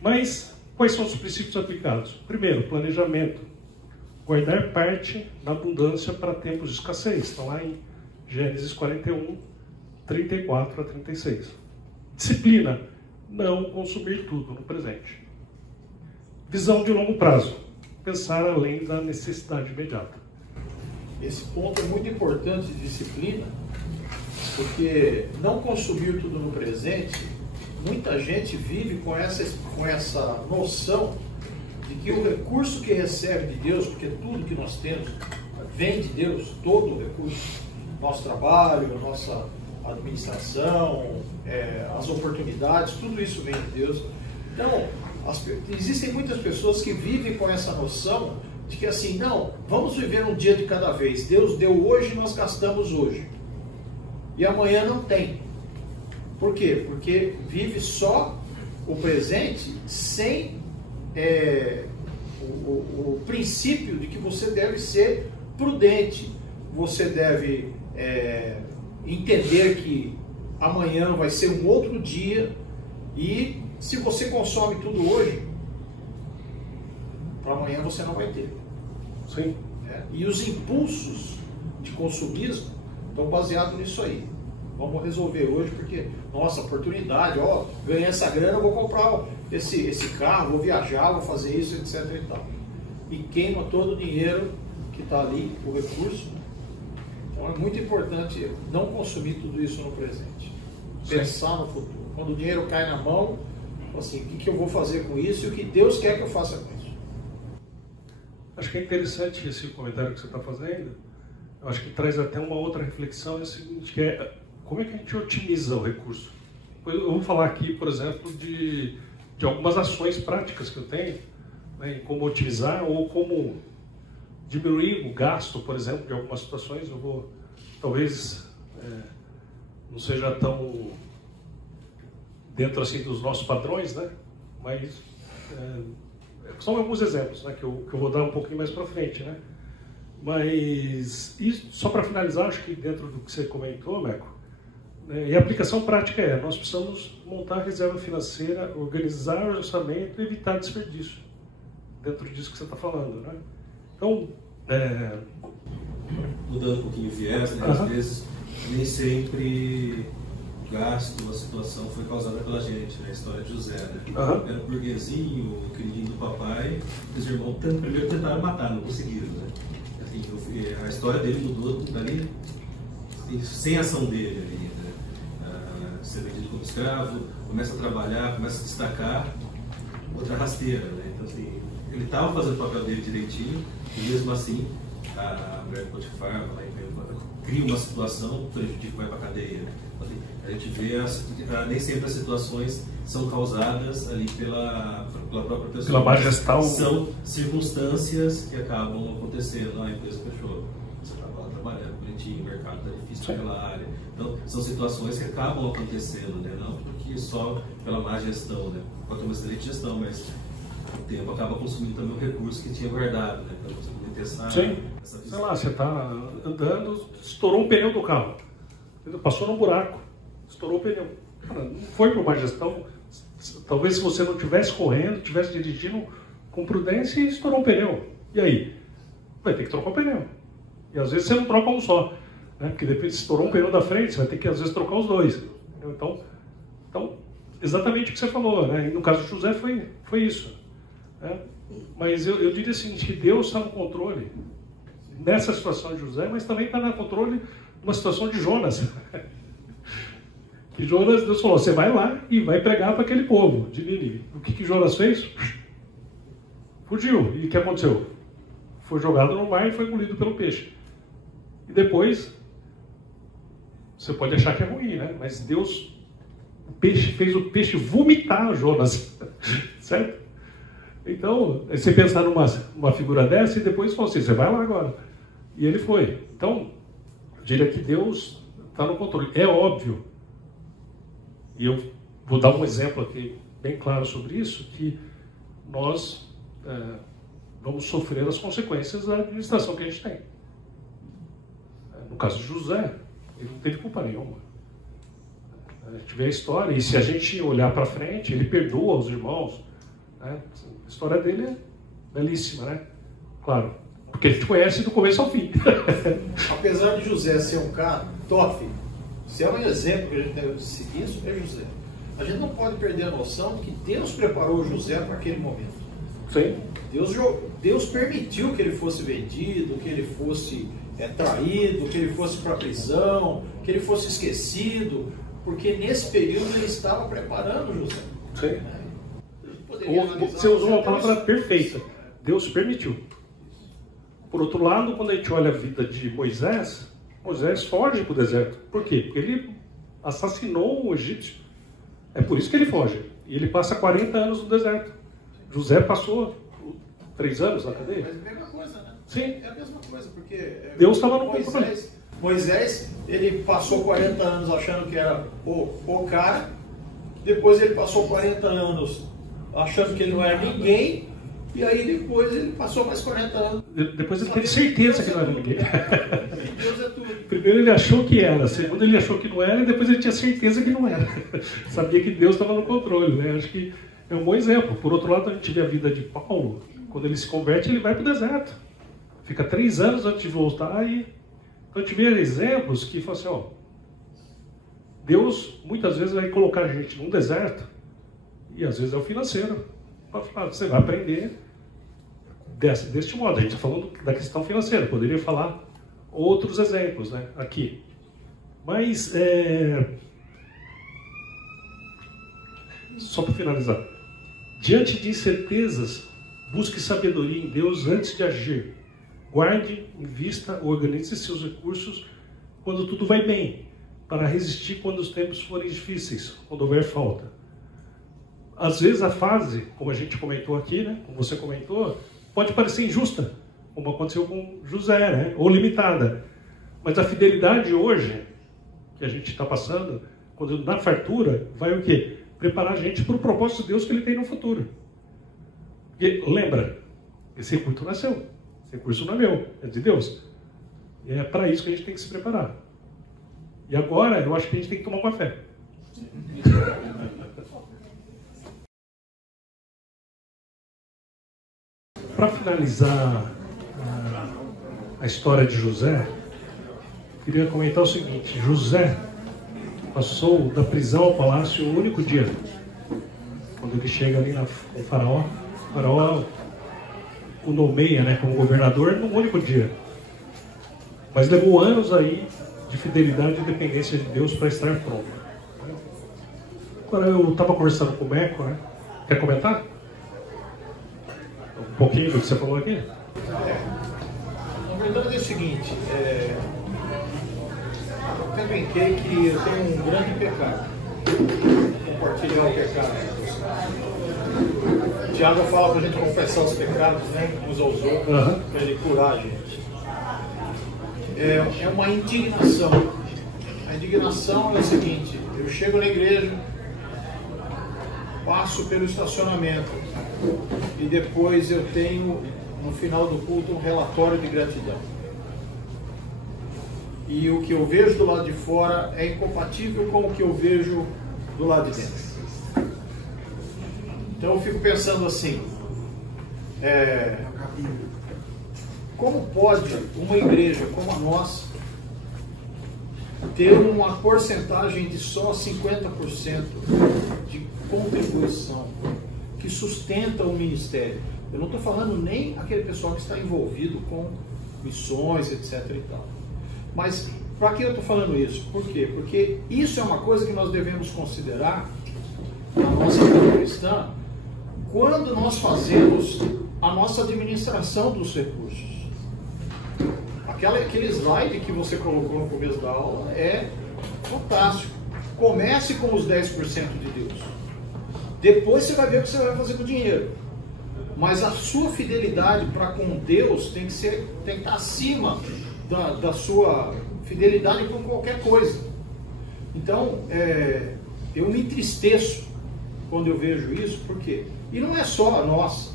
Mas quais são os princípios aplicados? Primeiro, planejamento. Guardar parte da abundância para tempos de escassez. Está lá em Gênesis 41, 34 a 36. Disciplina. Não consumir tudo no presente. Visão de longo prazo. Pensar além da necessidade imediata. Esse ponto é muito importante de disciplina, porque não consumir tudo no presente, muita gente vive com essa noção de que o recurso que recebe de Deus, porque tudo que nós temos vem de Deus, todo o recurso, nosso trabalho, a nossa administração, as oportunidades, tudo isso vem de Deus. Então, existem muitas pessoas que vivem com essa noção de que assim, não, vamos viver um dia de cada vez. Deus deu hoje, nós gastamos hoje. E amanhã não tem. Por quê? Porque vive só o presente sem o princípio de que você deve ser prudente. Você deve entender que amanhã vai ser um outro dia, e se você consome tudo hoje, para amanhã você não vai ter. Sim. E os impulsos de consumismo estão baseados nisso aí. Vamos resolver hoje porque, nossa, oportunidade, ganhei essa grana, vou comprar esse carro, vou viajar, vou fazer isso, etc. e tal. E queima todo o dinheiro que está ali, o recurso. Então é muito importante não consumir tudo isso no presente. Pensar no futuro. Quando o dinheiro cai na mão, assim, o que eu vou fazer com isso e o que Deus quer que eu faça com isso. Acho que é interessante esse comentário que você está fazendo. Eu acho que traz até uma outra reflexão, é o seguinte, que é como é que a gente otimiza o recurso? Eu vou falar aqui, por exemplo, de algumas ações práticas que eu tenho, né, em como otimizar ou como diminuir o gasto, por exemplo, de algumas situações. Eu vou, talvez, não seja tão dentro assim dos nossos padrões, né? Mas são alguns exemplos, né, que eu vou dar um pouquinho mais para frente, né? Mas isso, só para finalizar, acho que dentro do que você comentou, Meco, e a aplicação prática nós precisamos montar a reserva financeira, organizar o orçamento e evitar desperdício, dentro disso que você está falando, né? Então, mudando um pouquinho o viés, né? Às vezes, nem sempre o gasto, a situação foi causada pela gente, né? A história de José, né? Era burguesinho, o queridinho do papai, os irmãos primeiro tentaram matar, não conseguiram, né? Assim, a história dele mudou dali, sem ação dele ali, né? Ser vendido como escravo, começa a trabalhar, começa a destacar, outra rasteira, né? Então, assim, ele estava fazendo o papel dele direitinho, e mesmo assim, a mulher de Potifar cria uma situação, prejudica, vai para a cadeia, né? Então, assim, a gente vê, nem sempre as situações são causadas ali pela própria pessoa. Pela má gestão. São circunstâncias que acabam acontecendo. A empresa fechou, você estava lá trabalhando bonitinho, o mercado está difícil naquela área. Então, são situações que acabam acontecendo, né? Não porque só pela má gestão, né? Pode ter uma excelente gestão, mas o tempo acaba consumindo também o recurso que tinha guardado, né? Então, você poder ter essa visão. Sei lá, você está andando, estourou um pneu do carro, passou num buraco, estourou o pneu. Cara, não foi por má gestão. Talvez se você não estivesse correndo, estivesse dirigindo com prudência e estourou um pneu. E aí? Vai ter que trocar o pneu. E às vezes você não troca um só, né? Porque depois estourou um pneu da frente, você vai ter que às vezes trocar os dois. Então exatamente o que você falou, né? E no caso de José foi isso, né? Mas eu diria assim, que Deus está no controle nessa situação de José, mas também está no controle de uma situação de Jonas. Que Jonas, Deus falou, você vai lá e vai pregar para aquele povo de Nínive. O que Jonas fez? Fugiu. E o que aconteceu? Foi jogado no mar e foi engolido pelo peixe. E depois, você pode achar que é ruim, né? Mas Deus, fez o peixe vomitar Jonas. Certo? Então, você pensar numa figura dessa e depois falou assim, você vai lá agora. E ele foi. Então, eu diria que Deus está no controle. É óbvio, e eu vou dar um exemplo aqui bem claro sobre isso, que nós vamos sofrer as consequências da administração que a gente tem. No caso de José, ele não teve culpa nenhuma. A gente vê a história, e se a gente olhar para frente, ele perdoa os irmãos, né? A história dele é belíssima, né? Claro, porque a gente conhece do começo ao fim. Apesar de José ser um cara top, se é um exemplo que a gente deve seguir, isso é José. A gente não pode perder a noção de que Deus preparou José para aquele momento. Sim. Deus permitiu que ele fosse vendido, que ele fosse traído, que ele fosse para a prisão, que ele fosse esquecido, porque nesse período ele estava preparando José. Sim. Você usou uma palavra perfeita. Deus permitiu. Por outro lado, quando a gente olha a vida de Moisés foge para o deserto. Por quê? Porque ele assassinou um egípcio. É por isso que ele foge. E ele passa 40 anos no deserto. José passou 3 anos na cadeia. Mas é a mesma coisa, né? Sim. É a mesma coisa, porque Deus estava no controle. Moisés, ele passou 40 anos achando que era o cara. Depois ele passou 40 anos achando que ele não era ninguém. E aí depois ele passou mais 40 anos. Depois ele teve certeza que não era ninguém. Deus é tudo. Primeiro ele achou que era, segundo ele achou que não era, e depois ele tinha certeza que não era. Sabia que Deus estava no controle, né? Acho que é um bom exemplo. Por outro lado, a gente vê a vida de Paulo. Quando ele se converte, ele vai para o deserto. Fica 3 anos antes de voltar e... Então a gente vê exemplos que falam assim, ó, Deus muitas vezes vai colocar a gente num deserto e às vezes é o financeiro. Para falar, você vai aprender deste modo. A gente está falando da questão financeira, poderia falar outros exemplos, né, aqui. Mas, só para finalizar, diante de incertezas, busque sabedoria em Deus antes de agir. Guarde, invista, organize seus recursos quando tudo vai bem. para resistir quando os tempos forem difíceis, quando houver falta. Às vezes a fase, como a gente comentou aqui, né, como você comentou, pode parecer injusta, como aconteceu com José, né, ou limitada. Mas a fidelidade hoje, que a gente está passando, quando na fartura, vai o quê? Preparar a gente para o propósito de Deus que Ele tem no futuro. Porque, lembra, esse recurso não é seu, esse recurso não é meu, é de Deus. E é para isso que a gente tem que se preparar. E agora, eu acho que a gente tem que tomar um café. Para finalizar a história de José, queria comentar o seguinte: José passou da prisão ao palácio um único dia. Quando ele chega ali com o faraó o nomeia, né, como governador num único dia. Mas levou anos aí de fidelidade e dependência de Deus para estar pronto. Agora eu estava conversando com o Meco, né? Quer comentar? Um pouquinho do que você falou aqui? Na verdade é o seguinte, eu até brinquei que eu tenho um grande pecado. Compartilhar o pecado. Tiago fala para a gente confessar os pecados, né, uns aos outros, para ele curar a gente. É uma indignação. A indignação é o seguinte: eu chego na igreja, passo pelo estacionamento e depois eu tenho, no final do culto, um relatório de gratidão. E o que eu vejo do lado de fora é incompatível com o que eu vejo do lado de dentro. Então eu fico pensando assim, como pode uma igreja como a nossa ter uma porcentagem de só 50% de contribuição que sustenta o ministério? Eu não estou falando nem aquele pessoal que está envolvido com missões, etc. e tal. Mas para que eu estou falando isso? Por quê? Porque isso é uma coisa que nós devemos considerar na nossa vida cristã quando nós fazemos a nossa administração dos recursos. Aquele slide que você colocou no começo da aula é fantástico. Comece com os 10% de Deus. Depois você vai ver o que você vai fazer com o dinheiro. Mas a sua fidelidade para com Deus tem que estar acima da sua fidelidade com qualquer coisa. Então, eu me entristeço quando eu vejo isso, por quê? E não é só a nossa.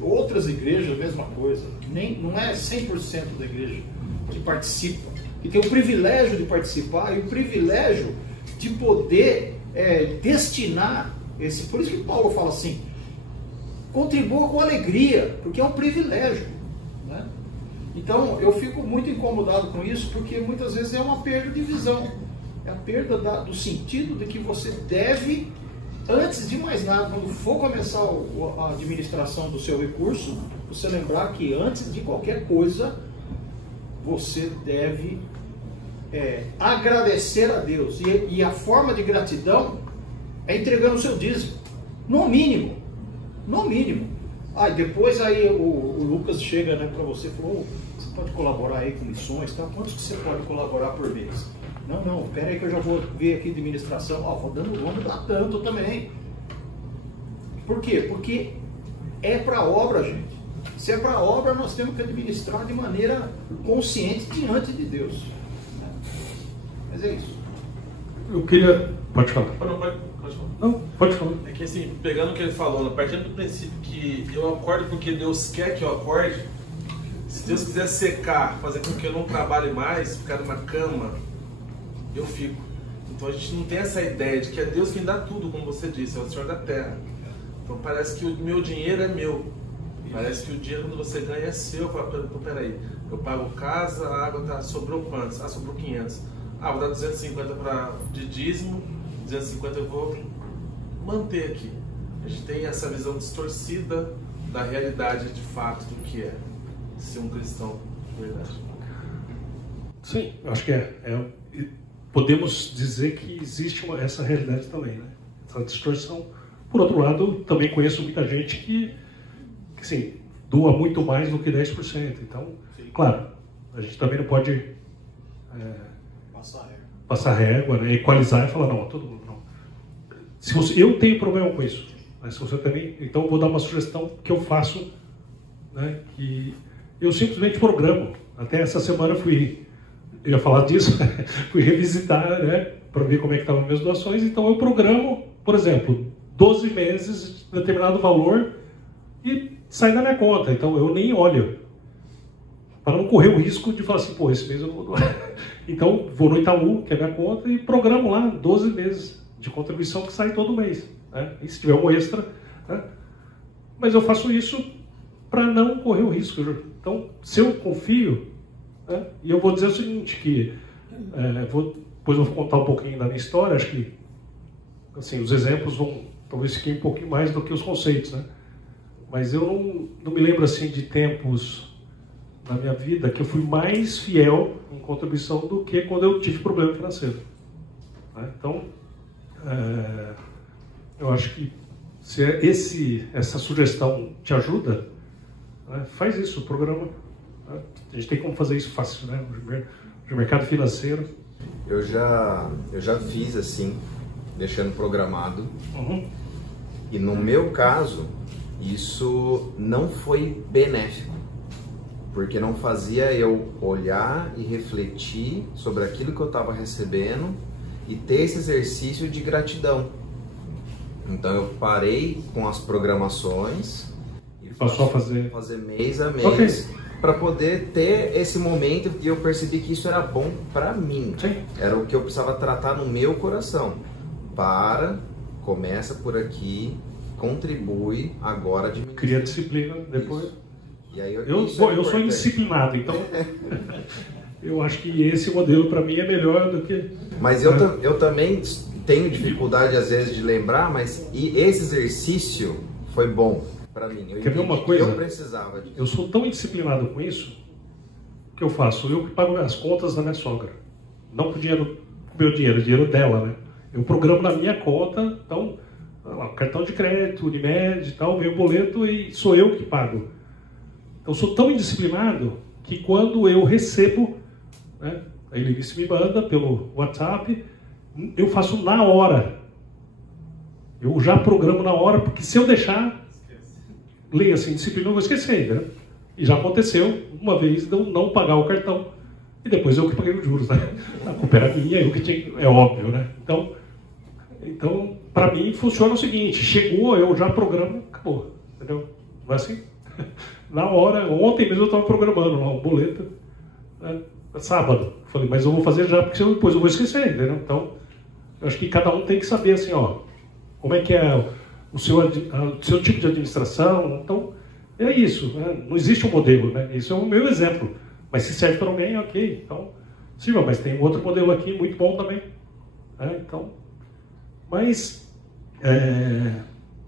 Outras igrejas, a mesma coisa. Não é 100% da igreja que participa, que tem o privilégio de participar e o privilégio de poder destinar esse. Por isso que Paulo fala assim: contribua com alegria, porque é um privilégio, né? Então eu fico muito incomodado com isso, porque muitas vezes é uma perda de visão, é a perda do sentido de que você deve, antes de mais nada, quando for começar a administração do seu recurso, você lembrar que antes de qualquer coisa você deve agradecer a Deus, e a forma de gratidão é entregando o seu dízimo, no mínimo. Depois aí o Lucas chega, né, para você e falou: você pode colaborar aí com missões, tá? Quantos que você pode colaborar por mês? Não, pera aí que eu já vou ver aqui de administração. Vamos dar tanto também. Por quê? Porque é para obra, gente. Se é para obra, nós temos que administrar de maneira consciente diante de Deus. Mas é isso. Eu queria... Pode falar. Pode falar. Não, pode falar. É que assim, pegando o que ele falou, partindo do princípio que eu acordo porque Deus quer que eu acorde, se Deus quiser secar, fazer com que eu não trabalhe mais, ficar numa cama, eu fico. Então a gente não tem essa ideia de que é Deus quem dá tudo, como você disse, é o Senhor da terra. Então parece que o meu dinheiro é meu. Parece que o dinheiro quando você ganha é seu. Eu falo: peraí, eu pago casa, a água sobrou quantos? Sobrou 500. Vou dar 250 de dízimo, 250 eu vou manter aqui. A gente tem essa visão distorcida da realidade de fato do que é ser um cristão de verdade. Sim, eu acho que podemos dizer que existe essa realidade também, né? Essa distorção. Por outro lado, também conheço muita gente que sim, doa muito mais do que 10%. Então, claro, a gente também não pode Passar régua, né? Equalizar e falar, não, todo mundo não. Se você, eu tenho problema com isso, né? Se você também, então eu vou dar uma sugestão que eu faço, né? Que eu simplesmente programo. Até essa semana eu ia falar disso, fui revisitar, né? Para ver como é que estavam as minhas doações. Então eu programo, por exemplo, 12 meses, determinado valor, e sai da minha conta. Então eu nem olho, para não correr o risco de falar assim, pô, esse mês eu não vou doar. Então vou no Itaú, que é a minha conta, e programo lá 12 meses de contribuição que sai todo mês, né? E se tiver um extra, né? Mas eu faço isso para não correr o risco. Então, se eu confio, né? E eu vou dizer o seguinte, que depois eu vou contar um pouquinho da minha história, acho que assim, os exemplos vão talvez fiquem um pouquinho mais do que os conceitos, né? Mas eu não me lembro assim de tempos na minha vida que eu fui mais fiel em contribuição do que quando eu tive problema financeiro, né? Então, eu acho que se essa sugestão te ajuda, né, faz isso, o programa, né? A gente tem como fazer isso fácil, né? No mercado financeiro. Eu já fiz assim, deixando programado. Uhum. E no meu caso, isso não foi benéfico, porque não fazia eu olhar e refletir sobre aquilo que eu estava recebendo e ter esse exercício de gratidão. Então eu parei com as programações e passou a fazer mês a mês, para poder ter esse momento, e eu percebi que isso era bom para mim. Sim. Era o que eu precisava tratar no meu coração. Começa por aqui, contribui, agora diminui. Cria disciplina depois. Isso. E aí eu sou indisciplinado, então eu acho que esse modelo para mim é melhor do que... Mas eu também tenho dificuldade às vezes de lembrar, mas esse exercício foi bom para mim. Quer ver uma coisa? Eu precisava disso. Eu sou tão indisciplinado com isso, que eu faço? Eu que pago as contas da minha sogra. Não com o meu dinheiro dela, né? Eu programo na minha conta, então, cartão de crédito, Unimed e tal, meu boleto, e sou eu que pago. Então, eu sou tão indisciplinado que quando eu recebo, né, a Elenice me manda pelo WhatsApp, eu faço na hora. Eu já programo na hora, porque se eu deixar, leia assim, disciplina, eu vou esquecer, né? E já aconteceu uma vez de eu não pagar o cartão, e depois eu que paguei os juros, né? A culpa era minha, eu que tinha, é óbvio, né? Então para mim, funciona o seguinte, chegou, eu já programo, acabou, entendeu? Não é assim? Na hora, ontem mesmo eu estava programando lá, um boleto, né? Sábado. Falei, mas eu vou fazer já, porque depois eu vou esquecer, entendeu? Então, eu acho que cada um tem que saber assim, ó, como é que é o seu tipo de administração. Então, é isso, né? Não existe um modelo, né? Isso é o meu exemplo. Mas se serve para alguém, ok. Então, sim, mas tem um outro modelo aqui muito bom também, né? Então, mas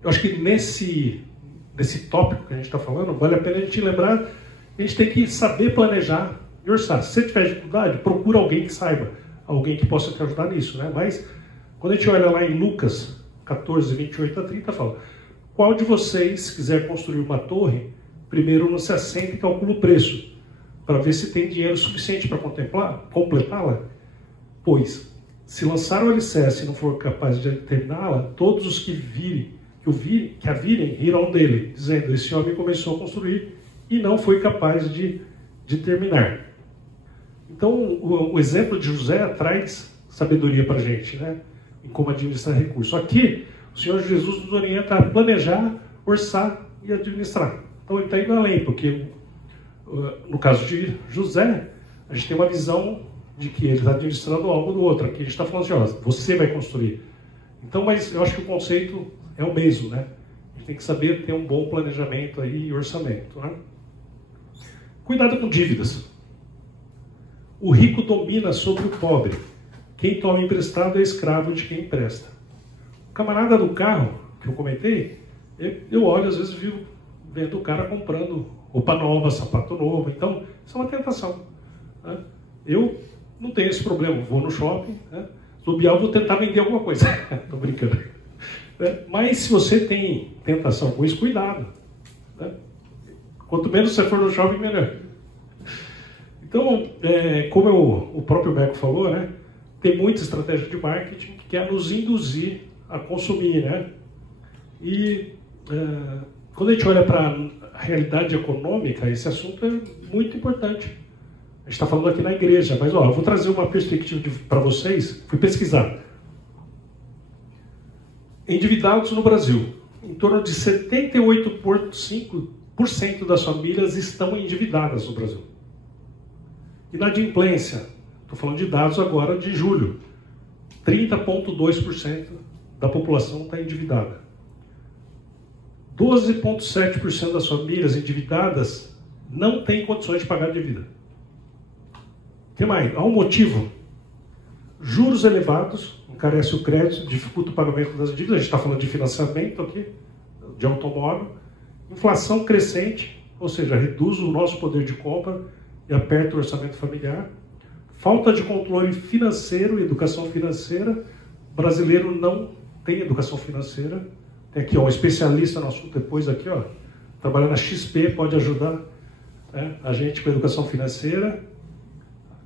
eu acho que nesse tópico que a gente está falando, vale a pena a gente lembrar que a gente tem que saber planejar e orçar. Se você tiver dificuldade, procura alguém que saiba, alguém que possa te ajudar nisso, né? Mas quando a gente olha lá em Lucas 14, 28 a 30, fala: qual de vocês quiser construir uma torre, primeiro não se assenta e calcula o preço, para ver se tem dinheiro suficiente para completá-la? Pois, se lançar o alicerce e não for capaz de terminá-la, todos os que a virem rirão dele, dizendo: esse homem começou a construir e não foi capaz de terminar. Então, o exemplo de José traz sabedoria para a gente, né? Em como administrar recursos. Aqui, o Senhor Jesus nos orienta a planejar, orçar e administrar. Então, ele está indo além, porque no caso de José, a gente tem uma visão de que ele está administrando algo do outro. Aqui a gente está falando assim, ó, você vai construir. Então, mas eu acho que o conceito é o mesmo, né? A gente tem que saber ter um bom planejamento aí e orçamento, né? Cuidado com dívidas. O rico domina sobre o pobre. Quem toma emprestado é escravo de quem empresta. O camarada do carro, que eu comentei, eu olho, às vezes, vendo o cara comprando roupa nova, sapato novo. Então, isso é uma tentação, né? Eu não tenho esse problema. Vou no shopping, né? No Bial, vou tentar vender alguma coisa. Estou brincando. Mas se você tem tentação com isso, cuidado, né? Quanto menos você for no shopping, melhor. Então, como o próprio Beco falou, né? tem muita estratégia de marketing que quer nos induzir a consumir, né? E quando a gente olha para a realidade econômica, esse assunto é muito importante. A gente está falando aqui na igreja, mas ó, eu vou trazer uma perspectiva para vocês. Fui pesquisar. Endividados no Brasil, em torno de 78,5% das famílias estão endividadas no Brasil. Inadimplência, estou falando de dados agora de julho, 30,2% da população está endividada. 12,7% das famílias endividadas não têm condições de pagar a dívida. O que mais? Há um motivo. Juros elevados, encarece o crédito, dificulta o pagamento das dívidas, a gente está falando de financiamento aqui, de automóvel. Inflação crescente, ou seja, reduz o nosso poder de compra e aperta o orçamento familiar. Falta de controle financeiro e educação financeira. O brasileiro não tem educação financeira. Tem aqui ó, um especialista no assunto depois aqui, ó, trabalhando na XP, pode ajudar, né, a gente com a educação financeira.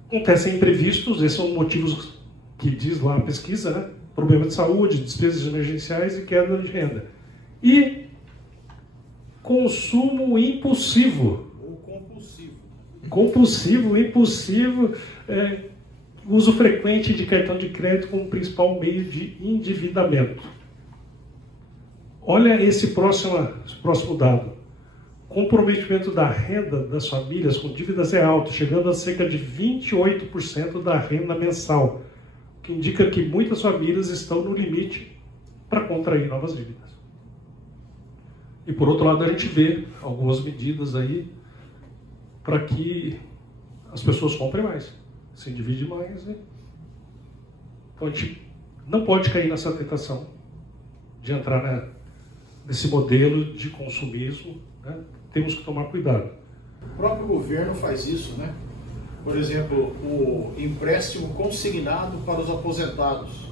Acontecem imprevistos, esses são motivos que diz lá a pesquisa, né? Problema de saúde, despesas emergenciais e queda de renda. E consumo impulsivo. Ou compulsivo. Compulsivo, impulsivo, uso frequente de cartão de crédito como principal meio de endividamento. Olha esse próximo dado. Comprometimento da renda das famílias com dívidas é alto, chegando a cerca de 28% da renda mensal, o que indica que muitas famílias estão no limite para contrair novas dívidas. E por outro lado, a gente vê algumas medidas aí para que as pessoas comprem mais, se endividem mais. Né? Então a gente não pode cair nessa tentação de entrar nesse modelo de consumismo, né? Temos que tomar cuidado. O próprio governo faz isso, né? Por exemplo, o empréstimo consignado para os aposentados.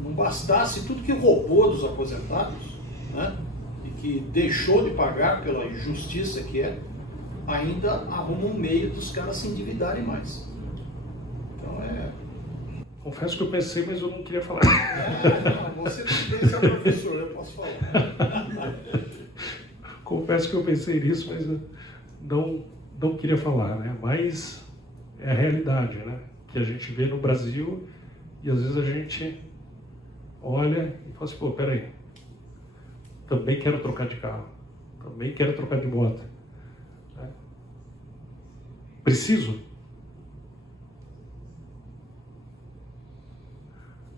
Não bastasse tudo que roubou dos aposentados, né? E que deixou de pagar pela injustiça que é, ainda arruma um meio dos caras se endividarem mais. Então Confesso que eu pensei, mas eu não queria falar. Você é professor, eu posso falar. Confesso que eu pensei nisso, mas não queria falar, né? Mas é a realidade, né? Que a gente vê no Brasil e às vezes a gente olha e fala assim, pô, peraí, também quero trocar de carro, também quero trocar de moto. Né? Preciso?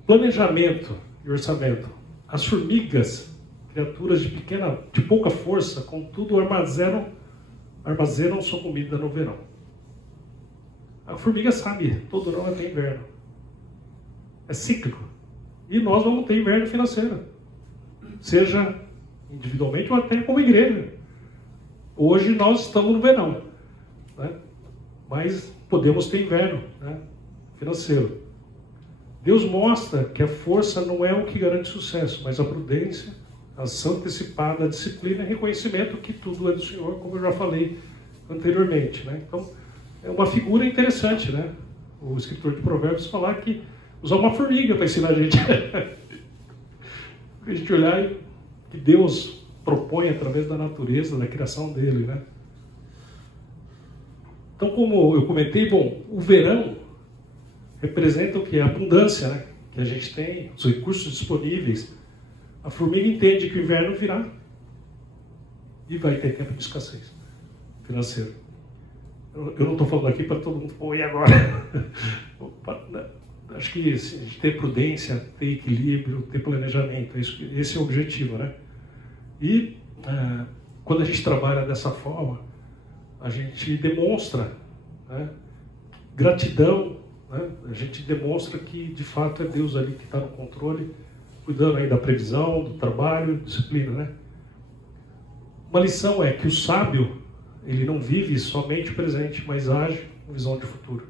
Planejamento e orçamento. As formigas, criaturas de pouca força, contudo armazenam sua comida no verão. A formiga sabe, todo verão vai ter inverno. É cíclico. E nós vamos ter inverno financeiro. Seja individualmente ou até como igreja. Hoje nós estamos no verão. Né? Mas podemos ter inverno, né, financeiro. Deus mostra que a força não é o que garante sucesso, mas a prudência, a ação antecipada, a disciplina e reconhecimento que tudo é do Senhor, como eu já falei anteriormente. Né? Então, é uma figura interessante, né? O escritor de Provérbios falar que usar uma formiga para ensinar a gente. A gente olhar e que Deus propõe através da natureza, da criação dele, né? Então, como eu comentei, bom, o verão representa o que? A abundância, né? Que a gente tem, os recursos disponíveis. A formiga entende que o inverno virá e vai ter tempo de escassez financeira. Eu não estou falando aqui para todo mundo, pô, e agora? Acho que a gente ter prudência, ter equilíbrio, ter planejamento, esse é o objetivo, né? E quando a gente trabalha dessa forma, a gente demonstra, né, gratidão, né? A gente demonstra que de fato é Deus ali que está no controle, cuidando aí da previsão, do trabalho, disciplina, né? Uma lição é que o sábio, ele não vive somente o presente, mas age com visão de futuro.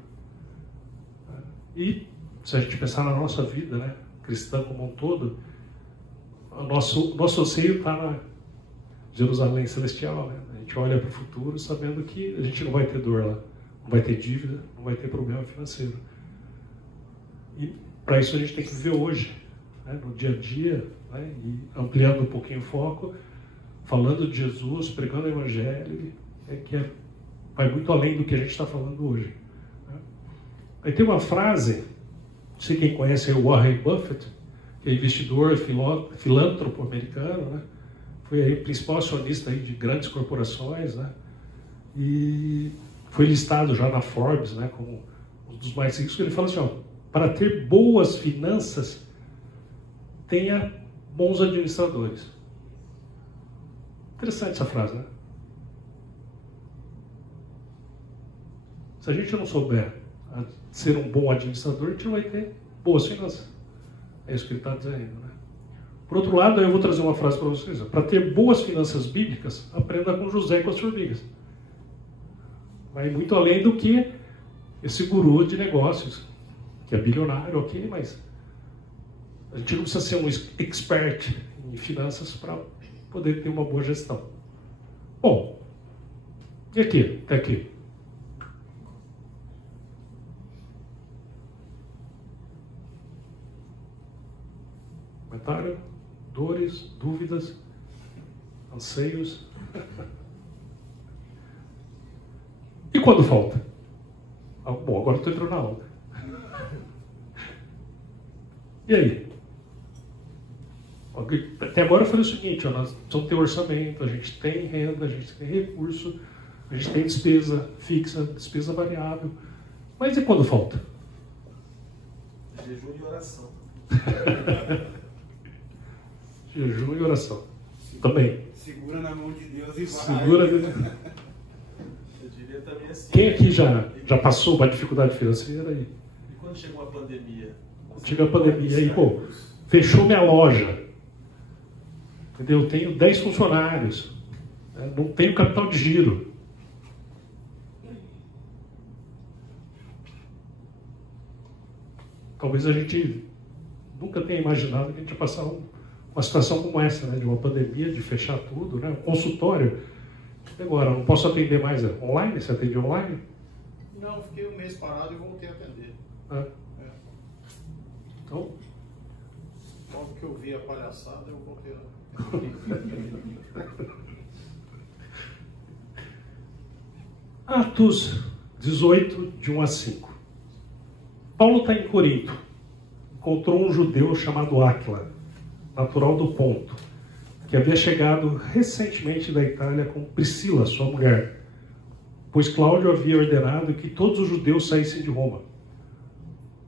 E se a gente pensar na nossa vida, né, cristã como um todo, o nosso anseio está na Jerusalém celestial, né? A gente olha para o futuro sabendo que a gente não vai ter dor lá, não vai ter dívida, não vai ter problema financeiro. E para isso a gente tem que viver hoje, né, no dia a dia, né, e ampliando um pouquinho o foco, falando de Jesus, pregando o Evangelho, vai muito além do que a gente está falando hoje. Né? Aí tem uma frase, não sei quem conhece o Warren Buffett, que é investidor, filântropo americano, né? Foi aí o principal acionista aí de grandes corporações, né? E foi listado já na Forbes, né, como um dos mais ricos. Ele fala assim, ó, para ter boas finanças, tenha bons administradores. Interessante essa frase, né? Se a gente não souber ser um bom administrador, a gente não vai ter boas finanças. É isso que ele está dizendo, né? Por outro lado, eu vou trazer uma frase para vocês. Para ter boas finanças bíblicas, aprenda com José e com as formigas. Vai muito além do que esse guru de negócios, que é bilionário, ok, mas a gente não precisa ser um expert em finanças para poder ter uma boa gestão. Bom, e aqui? Até aqui. Comentário? Dores, dúvidas, anseios. E quando falta? Bom, agora eu estou entrando na onda. E aí? Até agora eu falei o seguinte, ó, nós precisamos ter orçamento, a gente tem renda, a gente tem recurso, a gente tem despesa fixa, despesa variável. Mas e quando falta? Jejum e oração. Jejum e oração. Também. Segura na mão de Deus e vai. Segura. Eu diria também assim. Quem aqui já passou uma dificuldade financeira aí? E quando chegou a pandemia? Chega a pandemia aí, pô, fechou minha loja. Entendeu? Eu tenho 10 funcionários. Né? Não tenho capital de giro. Talvez a gente nunca tenha imaginado que a gente ia passar uma situação como essa, né? De uma pandemia, de fechar tudo, né? Um consultório. Agora, não posso atender mais online? Você atende online? Não, fiquei um mês parado e voltei a atender. Então, logo que eu vi a palhaçada, eu voltei a Atos 18, de 1 a 5. Paulo está em Corinto. Encontrou um judeu chamado Áquila, natural do Ponto, que havia chegado recentemente da Itália com Priscila, sua mulher, pois Cláudio havia ordenado que todos os judeus saíssem de Roma.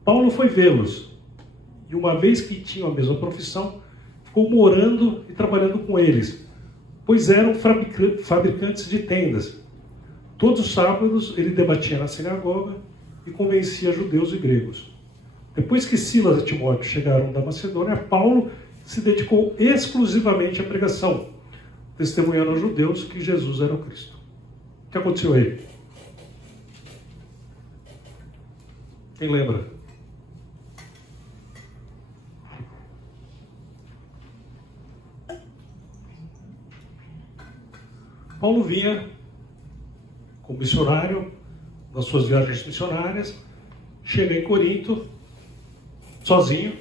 Paulo foi vê-los, e uma vez que tinham a mesma profissão, ficou morando e trabalhando com eles, pois eram fabricantes de tendas. Todos os sábados ele debatia na sinagoga e convencia judeus e gregos. Depois que Silas e Timóteo chegaram da Macedônia, Paulo se dedicou exclusivamente à pregação, testemunhando aos judeus que Jesus era o Cristo. O que aconteceu aí? Quem lembra? Paulo vinha como missionário nas suas viagens missionárias, chega em Corinto, sozinho,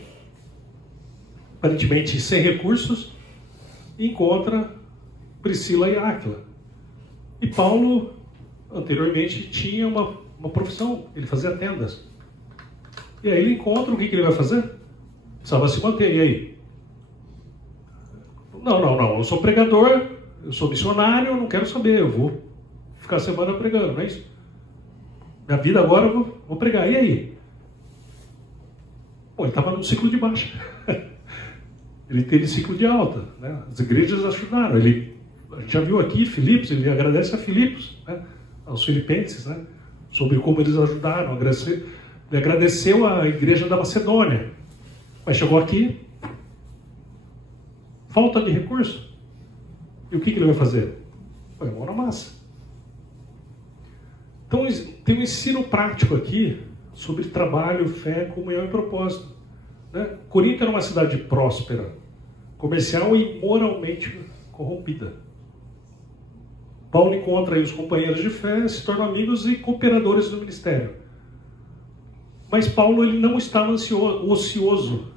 aparentemente sem recursos, e encontra Priscila e Áquila. E Paulo, anteriormente, tinha uma profissão, ele fazia tendas. E aí ele encontra, o que ele vai fazer? Precisava se manter, e aí? Não, eu sou pregador, eu sou missionário, eu não quero saber, eu vou ficar a semana pregando, não é isso? Minha vida agora eu vou pregar, e aí? Pô, ele estava num ciclo de baixa. Ele teve ciclo de alta, né? As igrejas ajudaram. A gente já viu aqui Filipos, ele agradece a Filipos, né? Aos filipenses, né? Sobre como eles ajudaram. Ele agradeceu a igreja da Macedônia. Mas chegou aqui, falta de recurso. E o que ele vai fazer? Põe a mão na massa. Então tem um ensino prático aqui sobre trabalho, fé, comunhão e propósito. Né? Corinto era uma cidade próspera, comercial e moralmente corrompida. Paulo encontra aí os companheiros de fé, se tornam amigos e cooperadores do ministério. Mas Paulo ele não estava ocioso.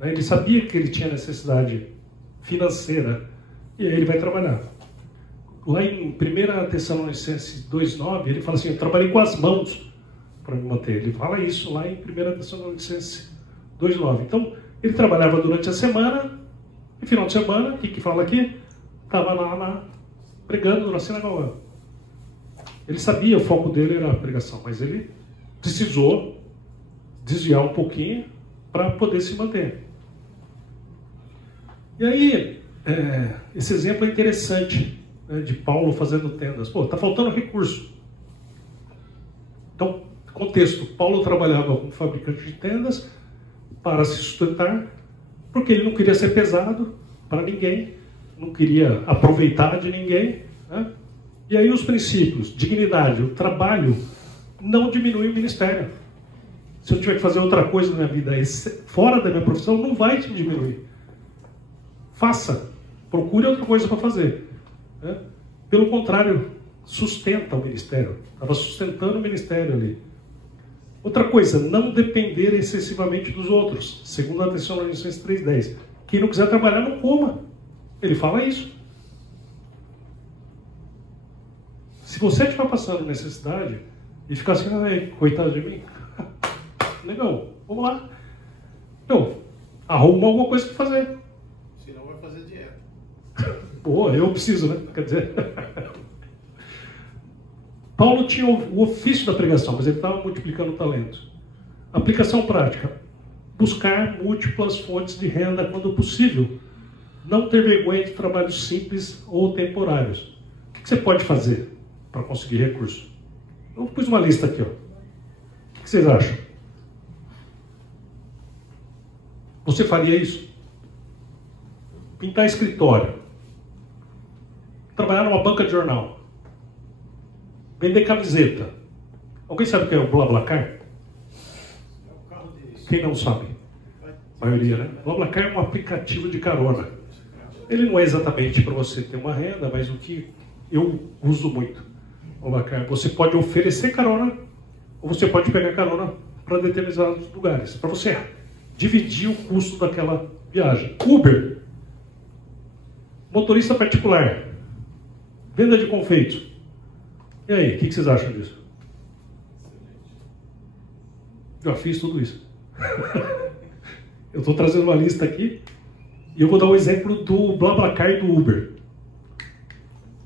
Né? Ele sabia que ele tinha necessidade financeira. E aí ele vai trabalhar. Lá em 1 Tessalonicenses 2,9, ele fala assim, eu trabalhei com as mãos para me manter. Ele fala isso lá em 1 Tessalonicenses 2,9. Então, ele trabalhava durante a semana, e final de semana, o que fala aqui? Estava lá pregando na sinagoga. Ele sabia, o foco dele era a pregação, mas ele precisou desviar um pouquinho para poder se manter. E aí, esse exemplo é interessante, né, de Paulo fazendo tendas. Pô, está faltando recurso. Então, contexto, Paulo trabalhava como fabricante de tendas para se sustentar, porque ele não queria ser pesado para ninguém, não queria aproveitar de ninguém, né? E aí os princípios, dignidade, o trabalho não diminui o ministério. Se eu tiver que fazer outra coisa na minha vida fora da minha profissão, não vai te diminuir. Faça, procure outra coisa para fazer, né? Pelo contrário, sustenta o ministério. Estava sustentando o ministério ali. Outra coisa, não depender excessivamente dos outros. 2 Tessalonicenses 3,10. Quem não quiser trabalhar, não coma. Ele fala isso. Se você estiver passando necessidade e ficar assim, ai, coitado de mim, legal, vamos lá. Então, arruma alguma coisa para fazer. Senão vai fazer dieta. Pô, eu preciso, né? Quer dizer... Paulo tinha o ofício da pregação, mas ele estava multiplicando talentos. Aplicação prática. Buscar múltiplas fontes de renda quando possível. Não ter vergonha de trabalhos simples ou temporários. O que você pode fazer para conseguir recurso? Eu pus uma lista aqui. Ó. O que vocês acham? Você faria isso? Pintar escritório. Trabalhar numa banca de jornal. Vender camiseta. Alguém sabe o que é o BlaBlaCar? Quem não sabe? A maioria, né? BlaBlaCar é um aplicativo de carona. Ele não é exatamente para você ter uma renda, mas o que eu uso muito. BlaBlaCar, você pode oferecer carona, ou você pode pegar carona para determinados lugares, para você dividir o custo daquela viagem. Uber. Motorista particular. Venda de confeitos. E aí, o que vocês acham disso? Já fiz tudo isso. Eu estou trazendo uma lista aqui e eu vou dar um exemplo do BlaBlaCar e do Uber.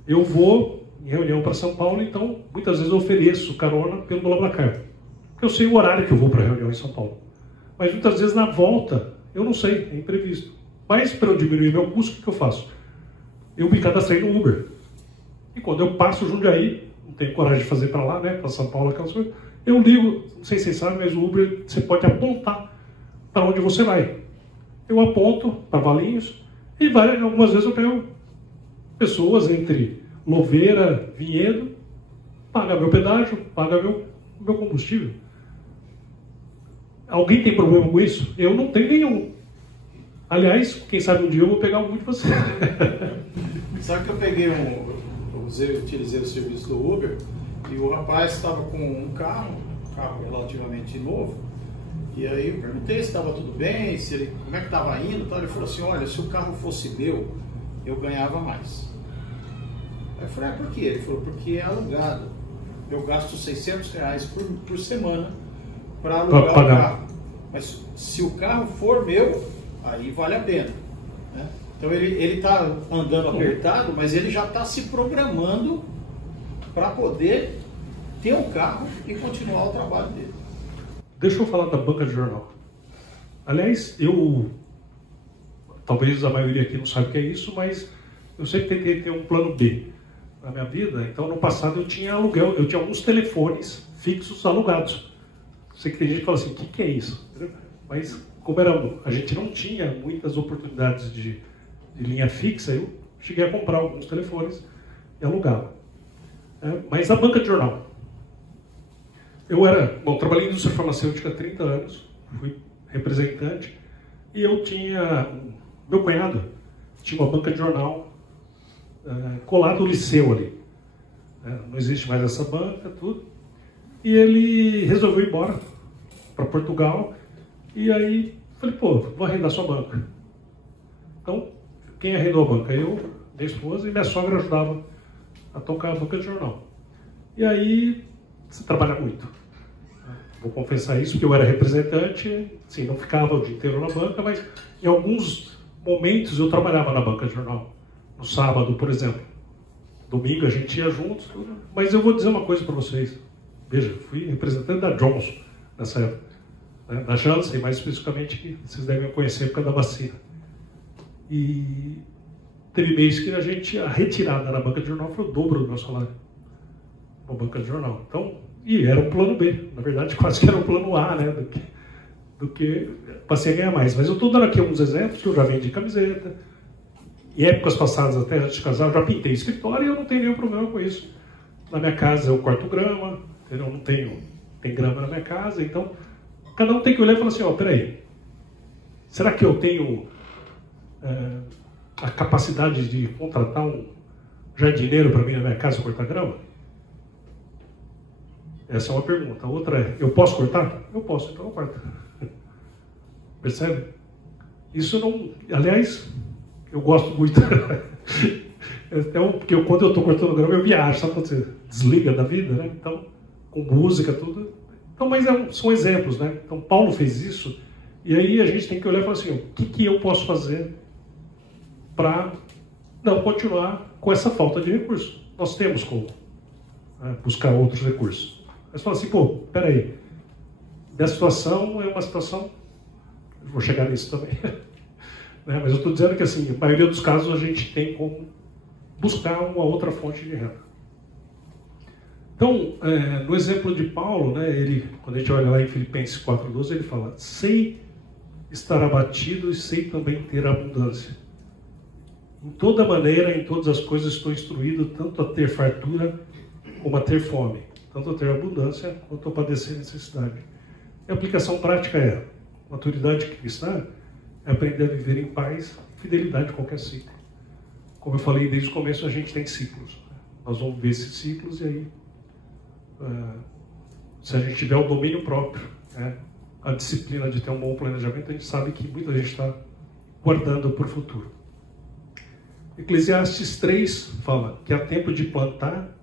Eu vou em reunião para São Paulo, então muitas vezes eu ofereço carona pelo BlaBlaCar. Porque eu sei o horário que eu vou para a reunião em São Paulo. Mas muitas vezes na volta, eu não sei, é imprevisto. Mas para eu diminuir meu custo, o que eu faço? Eu me cadastrei no Uber. E quando eu passo o Jundiaí, não tenho coragem de fazer para lá, né, para São Paulo, aquelas coisas, eu ligo, não sei se vocês sabem, mas o Uber, você pode apontar para onde você vai. Eu aponto para Valinhos e algumas vezes eu pego pessoas entre Louveira, Vinhedo, paga meu pedágio, paga meu combustível. Alguém tem problema com isso? Eu não tenho nenhum. Aliás, quem sabe um dia eu vou pegar um de você. Sabe que eu peguei utilizei o serviço do Uber e o rapaz estava com um carro relativamente novo, e aí eu perguntei se estava tudo bem, como é que estava indo, tal. Ele falou assim, olha, se o carro fosse meu, eu ganhava mais. Aí eu falei, por quê? Ele falou, porque é alugado. Eu gasto R$600 por semana para alugar o carro. Mas se o carro for meu, aí vale a pena, né? Então ele está andando apertado, mas ele já está se programando para poder ter um carro e continuar o trabalho dele. Deixa eu falar da banca de jornal. Aliás, talvez a maioria aqui não saiba o que é isso, mas eu sempre tentei ter um plano B na minha vida. Então, no passado eu tinha aluguel, eu tinha alguns telefones fixos alugados. Sei que tem gente que fala assim, o que é isso? Mas como a gente não tinha muitas oportunidades de linha fixa, eu cheguei a comprar alguns telefones e alugava. Mas a banca de jornal. Eu trabalhei em indústria farmacêutica há 30 anos, fui representante, e eu meu cunhado tinha uma banca de jornal colado no liceu ali. Não existe mais essa banca, tudo. E ele resolveu ir embora para Portugal, e aí falei, pô, vou arrendar sua banca. Então, quem arrendou a banca? Eu, minha esposa, e minha sogra ajudava a tocar a banca de jornal. E aí, você trabalha muito. Vou confessar isso, porque eu era representante, assim, não ficava o dia inteiro na banca, mas em alguns momentos eu trabalhava na banca de jornal. No sábado, por exemplo. Domingo a gente ia juntos, mas eu vou dizer uma coisa para vocês. Veja, fui representante da Johnson nessa época, né? Da Janssen, mais especificamente, que vocês devem conhecer por causa da vacina. E teve mês que a retirada na banca de jornal foi o dobro do meu salário. Na banca de jornal. Então, e era um plano B, na verdade quase que era um plano A, né? Do que passei a ganhar mais. Mas eu estou dando aqui alguns exemplos que eu já vendi camiseta. Em épocas passadas, até antes de casar, eu já pintei escritório e eu não tenho nenhum problema com isso. Na minha casa eu corto grama, entendeu? Não tem grama na minha casa, então cada um tem que olhar e falar assim, ó, peraí, será que eu tenho a capacidade de contratar um jardineiro para mim na minha casa cortar grama? Essa é uma pergunta. A outra é, eu posso cortar? Eu posso, então eu corto. Percebe? Isso não... Aliás, eu gosto muito. Porque quando eu estou cortando grama, eu viajo, sabe quando você desliga da vida, né? Então, com música, tudo. Então, mas são exemplos, né? Então, Paulo fez isso, e aí a gente tem que olhar e falar assim, o que eu posso fazer para não continuar com essa falta de recursos? Nós temos como buscar outros recursos. Mas fala assim, pô, peraí, minha situação é uma situação, vou chegar nisso também, né? Mas eu estou dizendo que, assim, na maioria dos casos a gente tem como buscar uma outra fonte de renda. Então, no exemplo de Paulo, né, quando a gente olha lá em Filipenses 4,12, ele fala, sei estar abatido e sei também ter abundância. Em toda maneira, em todas as coisas estou instruído tanto a ter fartura como a ter fome, tanto a ter abundância quanto a padecer necessidade. E a aplicação prática é, maturidade cristã é aprender a viver em paz e fidelidade em qualquer ciclo. Como eu falei desde o começo, a gente tem ciclos. Nós vamos ver esses ciclos e aí, se a gente tiver o domínio próprio, a disciplina de ter um bom planejamento, a gente sabe que muita gente está guardando para o futuro. Eclesiastes 3 fala que há tempo de plantar,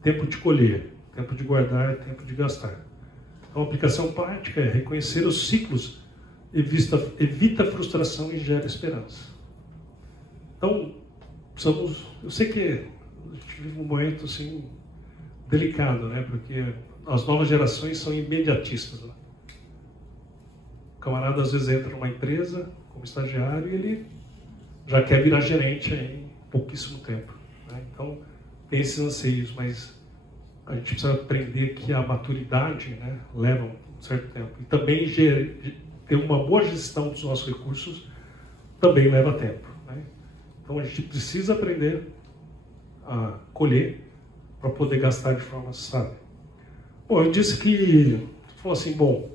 tempo de colher, tempo de guardar, tempo de gastar. Então, a aplicação prática é reconhecer os ciclos, evita a frustração e gera esperança. Então, eu sei que a gente vive um momento assim, delicado, né? Porque as novas gerações são imediatistas. Né? O camarada às vezes entra numa empresa como estagiário e ele já quer virar gerente em pouquíssimo tempo. Né? Então, tem esses anseios, mas a gente precisa aprender que a maturidade, né, leva um certo tempo. E também ter uma boa gestão dos nossos recursos também leva tempo. Né? Então, a gente precisa aprender a colher para poder gastar de forma sábia. Bom, eu disse que... Falou assim, bom...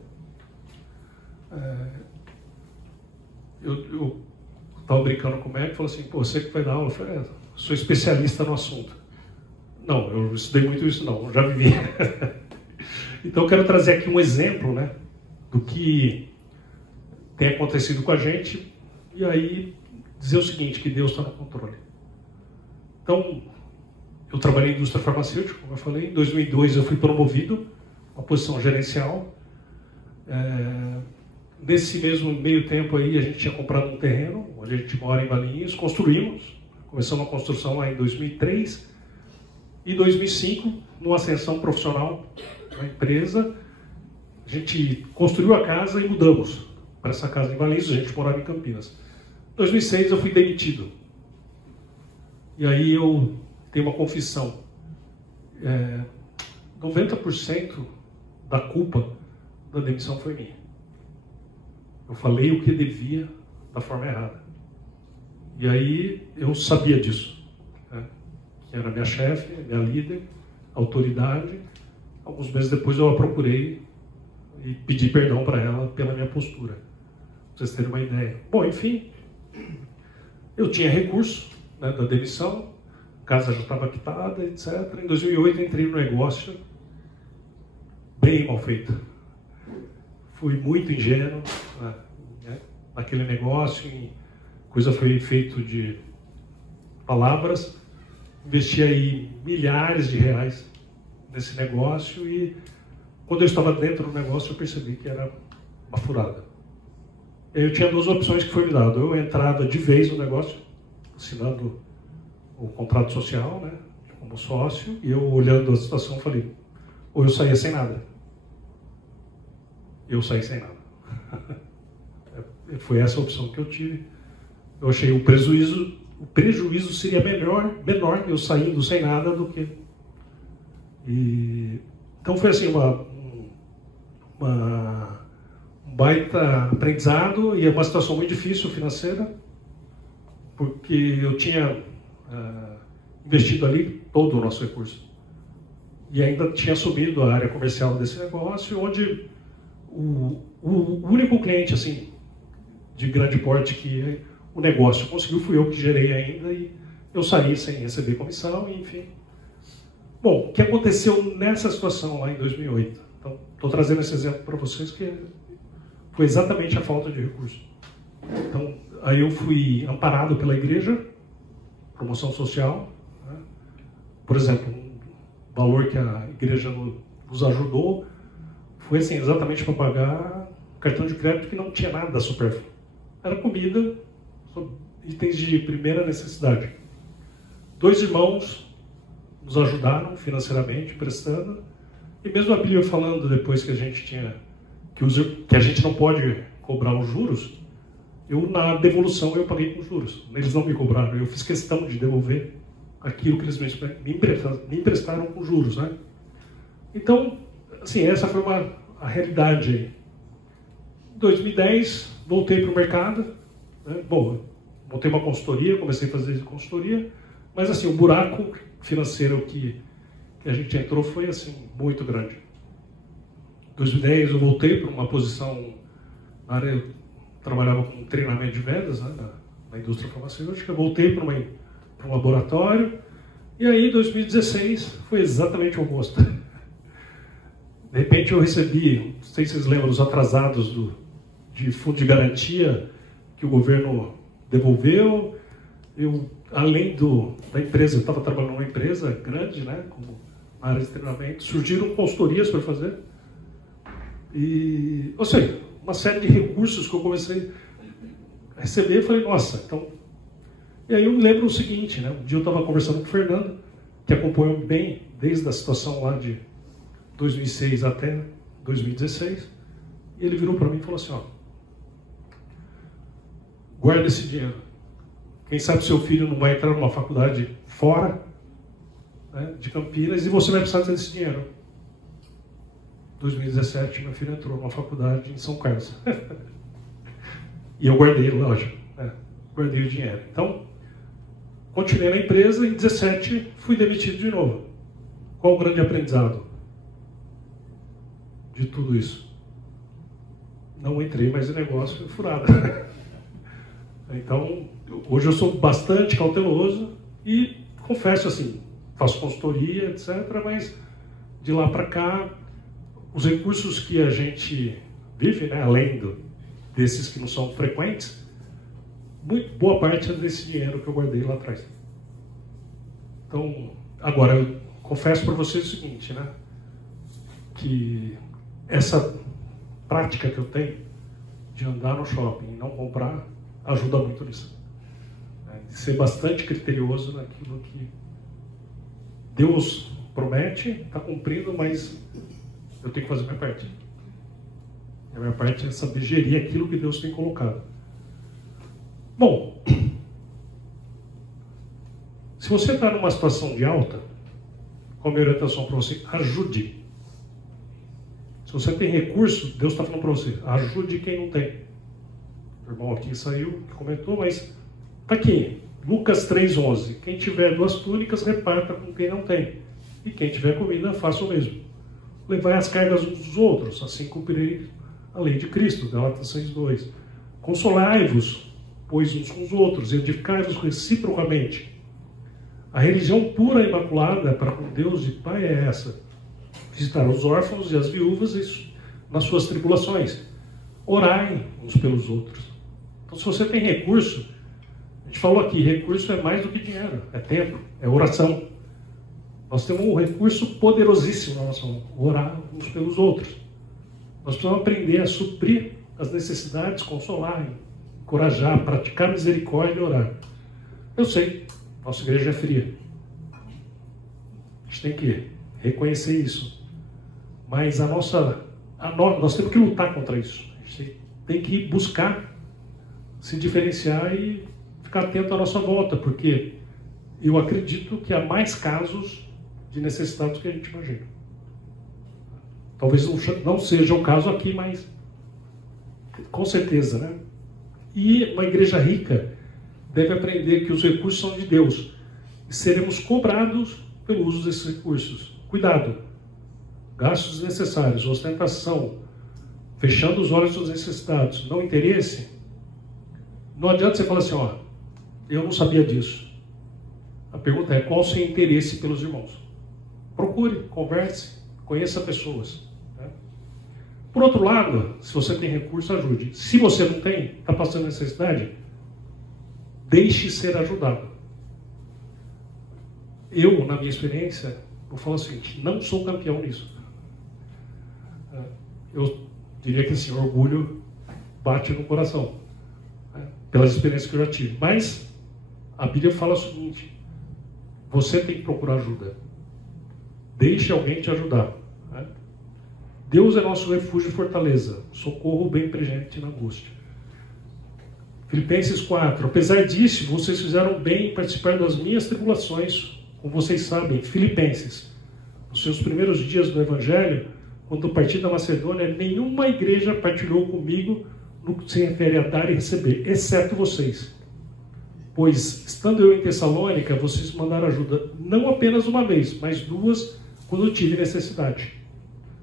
eu estava brincando com o médico e falou assim, pô, você que vai dar aula? Eu falei, sou especialista no assunto. Não, eu estudei muito isso não, eu já vivi. Então eu quero trazer aqui um exemplo, né, do que tem acontecido com a gente e aí dizer o seguinte, que Deus está no controle. Então, eu trabalhei em indústria farmacêutica, como eu falei, em 2002 eu fui promovido a uma posição gerencial. Nesse mesmo meio tempo aí a gente tinha comprado um terreno, onde a gente mora em Valinhos, construímos, começamos a construção lá em 2003, e em 2005, numa ascensão profissional na empresa, a gente construiu a casa e mudamos para essa casa em Valinhos, a gente morava em Campinas. Em 2006 eu fui demitido. E aí eu tenho uma confissão. 90% da culpa da demissão foi minha. Eu falei o que devia da forma errada. E aí eu sabia disso. Né? Que era minha chefe, minha líder, autoridade. Alguns meses depois eu a procurei e pedi perdão para ela pela minha postura. Para vocês terem uma ideia. Bom, enfim, eu tinha recurso, né, da demissão, a casa já estava quitada, etc. Em 2008 entrei no negócio bem mal feito. fui muito ingênuo, né, naquele negócio, e coisa foi feita de palavras. Investi aí milhares de reais nesse negócio e quando eu estava dentro do negócio eu percebi que era uma furada. Eu tinha duas opções que foi me dado. Eu entrava de vez no negócio, assinando o contrato social, né, como sócio, e eu olhando a situação falei, ou eu saía sem nada. Eu saí sem nada. Foi essa a opção que eu tive. Eu achei o prejuízo seria menor eu saindo sem nada do que... Então foi assim, um baita aprendizado e uma situação muito difícil financeira, porque eu tinha investido ali todo o nosso recurso. E ainda tinha assumido a área comercial desse negócio, onde o único cliente assim, de grande porte que o negócio conseguiu fui eu que gerei ainda, e eu saí sem receber comissão, e, enfim. Bom, o que aconteceu nessa situação lá em 2008? Então, estou trazendo esse exemplo para vocês, que foi exatamente a falta de recursos. Então, aí eu fui amparado pela igreja, promoção social, né? Por exemplo, um valor que a igreja nos ajudou foi assim, exatamente para pagar cartão de crédito que não tinha nada supérfluo. Era comida, itens de primeira necessidade. 2 irmãos nos ajudaram financeiramente, prestando, e mesmo a Bíblia falando depois que a gente tinha, que a gente não pode cobrar os juros, na devolução eu paguei com juros. Eles não me cobraram, eu fiz questão de devolver aquilo que eles me emprestaram com juros, né? Então, assim, essa foi a realidade aí. Em 2010, voltei para o mercado, né? Bom, montei uma consultoria, comecei a fazer consultoria, mas assim, o buraco financeiro que a gente entrou foi assim, muito grande. Em 2010 eu voltei para uma posição na área, eu trabalhava com treinamento de vendas, né, na indústria farmacêutica, voltei para um laboratório, e aí em 2016 foi exatamente o oposto. De repente eu recebi, não sei se vocês lembram, os atrasados de fundo de garantia que o governo devolveu. Eu, além da empresa, eu estava trabalhando numa empresa grande, né, como área de treinamento, surgiram consultorias para fazer. Ou seja, uma série de recursos que eu comecei a receber, eu falei, nossa, então... E aí eu me lembro o seguinte, né, um dia eu estava conversando com o Fernando, que acompanhou bem desde a situação lá de 2006 até 2016, e ele virou para mim e falou assim, ó, guarda esse dinheiro. Quem sabe seu filho não vai entrar numa faculdade fora, né, de Campinas, e você vai precisar desse dinheiro. Em 2017, meu filho entrou numa faculdade em São Carlos. E eu guardei, lógico, né, guardei o dinheiro. Então, continuei na empresa e em 2017 fui demitido de novo. Qual o grande aprendizado de tudo isso? Não entrei mais em negócio furado. Então, hoje eu sou bastante cauteloso e confesso assim, faço consultoria, etc., mas de lá para cá, os recursos que a gente vive, né, além desses que não são frequentes, muito boa parte é desse dinheiro que eu guardei lá atrás. Então, agora, eu confesso para vocês o seguinte, né, que essa prática que eu tenho de andar no shopping e não comprar ajuda muito nisso. De ser bastante criterioso naquilo que Deus promete, está cumprindo, mas eu tenho que fazer a minha parte. A minha parte é saber gerir aquilo que Deus tem colocado. Bom, se você está numa situação de alta, qual a minha orientação para você? Ajude. Se você tem recurso, Deus está falando para você, ajude quem não tem. O irmão aqui saiu, que comentou, mas está aqui, Lucas 3,11. Quem tiver 2 túnicas, reparta com quem não tem. E quem tiver comida, faça o mesmo. Levai as cargas uns dos outros, assim cumprirei a lei de Cristo, Gálatas 6,2. Consolai-vos, pois uns com os outros, e edificai-vos reciprocamente. A religião pura e imaculada para com Deus e Pai é essa: visitar os órfãos e as viúvas nas suas tribulações, orarem uns pelos outros. Então, se você tem recurso, a gente falou aqui, recurso é mais do que dinheiro, é tempo, é oração. Nós temos um recurso poderosíssimo na nossa mão, orar uns pelos outros. Nós precisamos aprender a suprir as necessidades, consolar, encorajar, praticar misericórdia e orar. Eu sei, nossa igreja é fria. A gente tem que reconhecer isso. Mas nós temos que lutar contra isso. A gente tem que buscar se diferenciar e ficar atento à nossa volta, porque eu acredito que há mais casos de necessitados do que a gente imagina. Talvez não seja o caso aqui, mas com certeza, né? E uma igreja rica deve aprender que os recursos são de Deus e seremos cobrados pelo uso desses recursos. Cuidado! Gastos desnecessários, ostentação, fechando os olhos dos necessitados, não interesse. Não adianta você falar assim, ó, eu não sabia disso. A pergunta é, qual o seu interesse pelos irmãos? Procure, converse, conheça pessoas. Né? Por outro lado, se você tem recurso, ajude. Se você não tem, está passando necessidade, deixe ser ajudado. Eu, na minha experiência, vou falar o seguinte, não sou campeão nisso. Eu diria que esse orgulho bate no coração, né? Pelas experiências que eu já tive. Mas a Bíblia fala o seguinte, você tem que procurar ajuda. Deixe alguém te ajudar. Né? Deus é nosso refúgio e fortaleza, socorro bem presente na angústia. Filipenses 4. Apesar disso, vocês fizeram bem em participar das minhas tribulações, como vocês sabem. Filipenses, nos seus primeiros dias do Evangelho, quando eu parti da Macedônia, nenhuma igreja partilhou comigo no que se refere a dar e receber, exceto vocês. Pois, estando eu em Tessalônica, vocês mandaram ajuda, não apenas uma vez, mas duas, quando eu tive necessidade.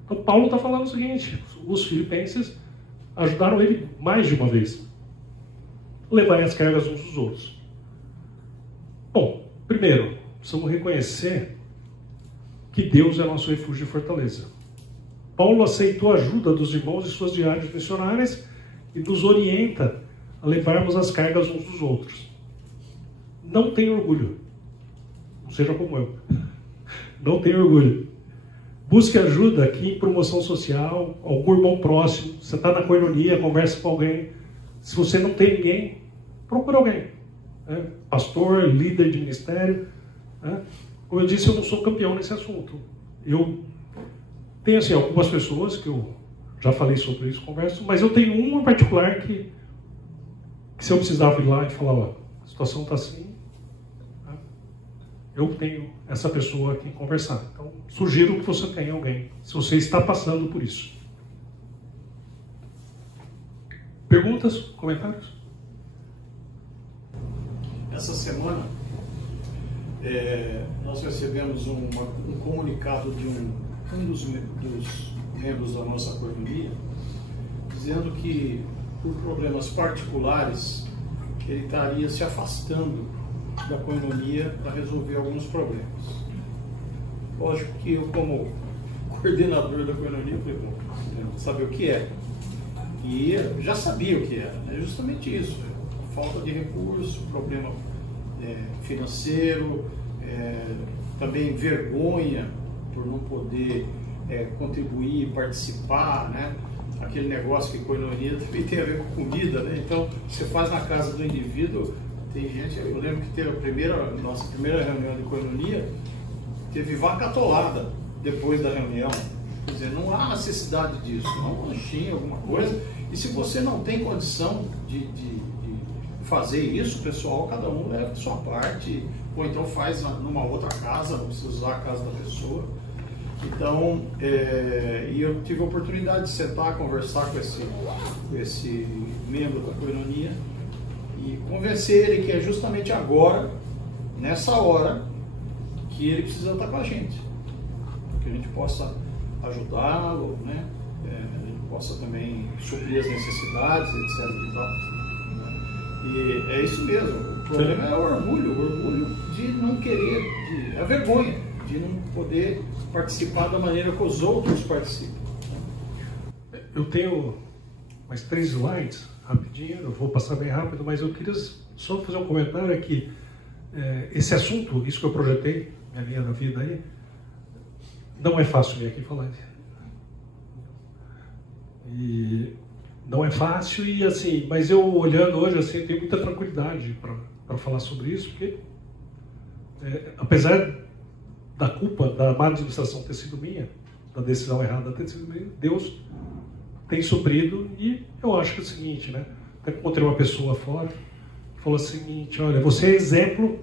Então, Paulo está falando o seguinte, os filipenses ajudaram ele mais de uma vez. Levarem as cargas uns dos outros. Bom, primeiro, precisamos reconhecer que Deus é nosso refúgio e fortaleza. Paulo aceitou a ajuda dos irmãos em suas viagens missionárias e nos orienta a levarmos as cargas uns dos outros. Não tenha orgulho. Não seja como eu. Não tenha orgulho. Busque ajuda aqui em promoção social, algum irmão próximo. Você está na coinonia, conversa com alguém. Se você não tem ninguém, procure alguém. Né? Pastor, líder de ministério. Né? Como eu disse, eu não sou campeão nesse assunto. Eu tenho assim, algumas pessoas que eu já falei sobre isso, converso, mas eu tenho uma em particular que se eu precisava ir lá e falar, ó, a situação está assim, né? Eu tenho essa pessoa aqui conversar. Então, sugiro que você tenha alguém, se você está passando por isso. Perguntas? Comentários? Essa semana, nós recebemos um comunicado de um dos membros da nossa coinonia, dizendo que, por problemas particulares, ele estaria se afastando da coinonia para resolver alguns problemas. Lógico que eu, como coordenador da coinonia, falei, bom, saber o que é. E eu já sabia o que era, né? Justamente isso, falta de recurso, problema financeiro, também vergonha por não poder contribuir, participar, né? Aquele negócio que coinonia também tem a ver com comida, né? Então, você faz na casa do indivíduo, tem gente, eu lembro que teve nossa primeira reunião de coinonia, teve vaca atolada depois da reunião. Quer dizer, não há necessidade disso, um lanchinho, alguma coisa. E se você não tem condição de fazer isso, pessoal, cada um leva a sua parte, ou então faz numa outra casa, não precisa usar a casa da pessoa. Então, e eu tive a oportunidade de sentar, conversar com esse membro da coinonia e convencer ele que é justamente agora, nessa hora, que ele precisa estar com a gente, que a gente possa ajudá-lo, né? A gente possa também suprir as necessidades, etc. E tal, né? E é isso mesmo, o problema é o orgulho de não querer, a vergonha de não poder participar da maneira que os outros participam. Eu tenho mais 3 slides, rapidinho, eu vou passar bem rápido, mas eu queria só fazer um comentário aqui. Esse assunto, isso que eu projetei, minha linha da vida aí, não é fácil vir aqui falar. E não é fácil, e assim, mas eu olhando hoje, assim, tenho muita tranquilidade para falar sobre isso, porque apesar da culpa da má administração ter sido minha, da decisão errada ter sido minha, Deus tem suprido, e eu acho que é o seguinte, né? Até encontrei uma pessoa fora, que falou o seguinte: olha, você é exemplo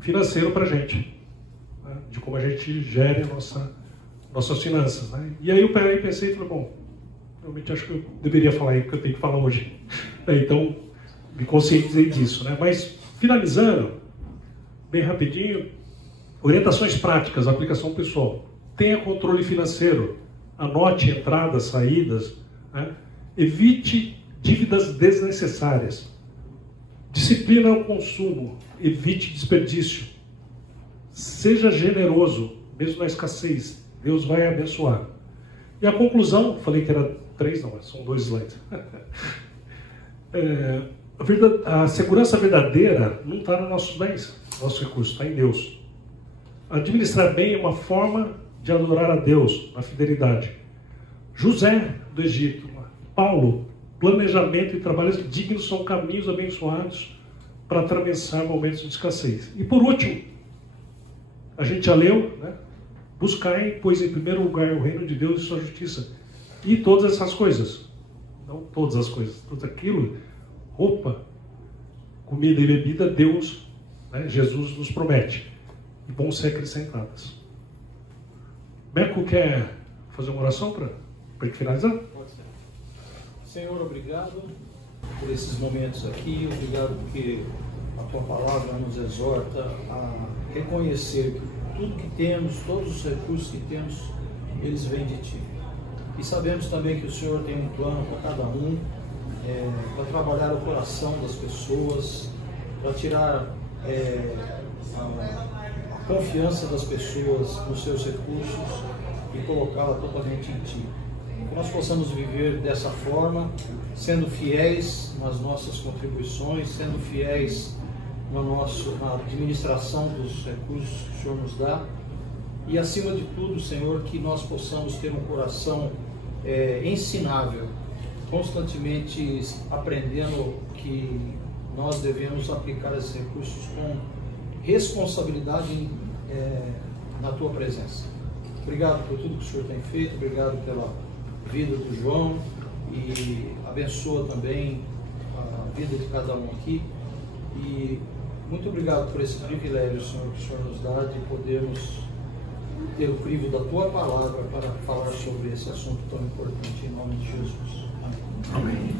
financeiro para a gente, né? De como a gente gere nossas finanças, né? E aí eu pensei e falei, bom, realmente acho que eu deveria falar aí, porque eu tenho que falar hoje. Então, me conscientizei disso, né? Mas, finalizando, bem rapidinho, orientações práticas, aplicação pessoal. Tenha controle financeiro, anote entradas, saídas, né? Evite dívidas desnecessárias. Disciplina o consumo, evite desperdício. Seja generoso, mesmo na escassez. Deus vai abençoar. E a conclusão, falei que era 3, não, são 2 slides. A segurança verdadeira não está nos nossos bens, nossos recursos, está em Deus. Administrar bem é uma forma de adorar a Deus, na fidelidade. José do Egito, Paulo, planejamento e trabalhos dignos são caminhos abençoados para atravessar momentos de escassez. E por último, a gente já leu, né? Buscai, pois, em primeiro lugar o reino de Deus e sua justiça. E todas essas coisas, não todas as coisas, tudo aquilo, roupa, comida e bebida, Deus, né, Jesus nos promete, e vão ser acrescentadas. Beco quer fazer uma oração para a gente finalizar? Pode ser. Senhor, obrigado por esses momentos aqui, obrigado porque a Tua Palavra nos exorta a reconhecer que tudo que temos, todos os recursos que temos, eles vêm de Ti. E sabemos também que o Senhor tem um plano para cada um, para trabalhar o coração das pessoas, para tirar a confiança das pessoas nos seus recursos e colocá-la totalmente em Ti. Que nós possamos viver dessa forma, sendo fiéis nas nossas contribuições, sendo fiéis na administração dos recursos que o Senhor nos dá, e acima de tudo, Senhor, que nós possamos ter um coração ensinável, constantemente aprendendo que nós devemos aplicar esses recursos com responsabilidade na Tua presença. Obrigado por tudo que o Senhor tem feito, obrigado pela vida do João, e abençoa também a vida de cada um aqui, e muito obrigado por esse privilégio, Senhor, que o Senhor nos dá de podermos ter o crivo da Tua Palavra para falar sobre esse assunto tão importante, em nome de Jesus. Amém. Amém.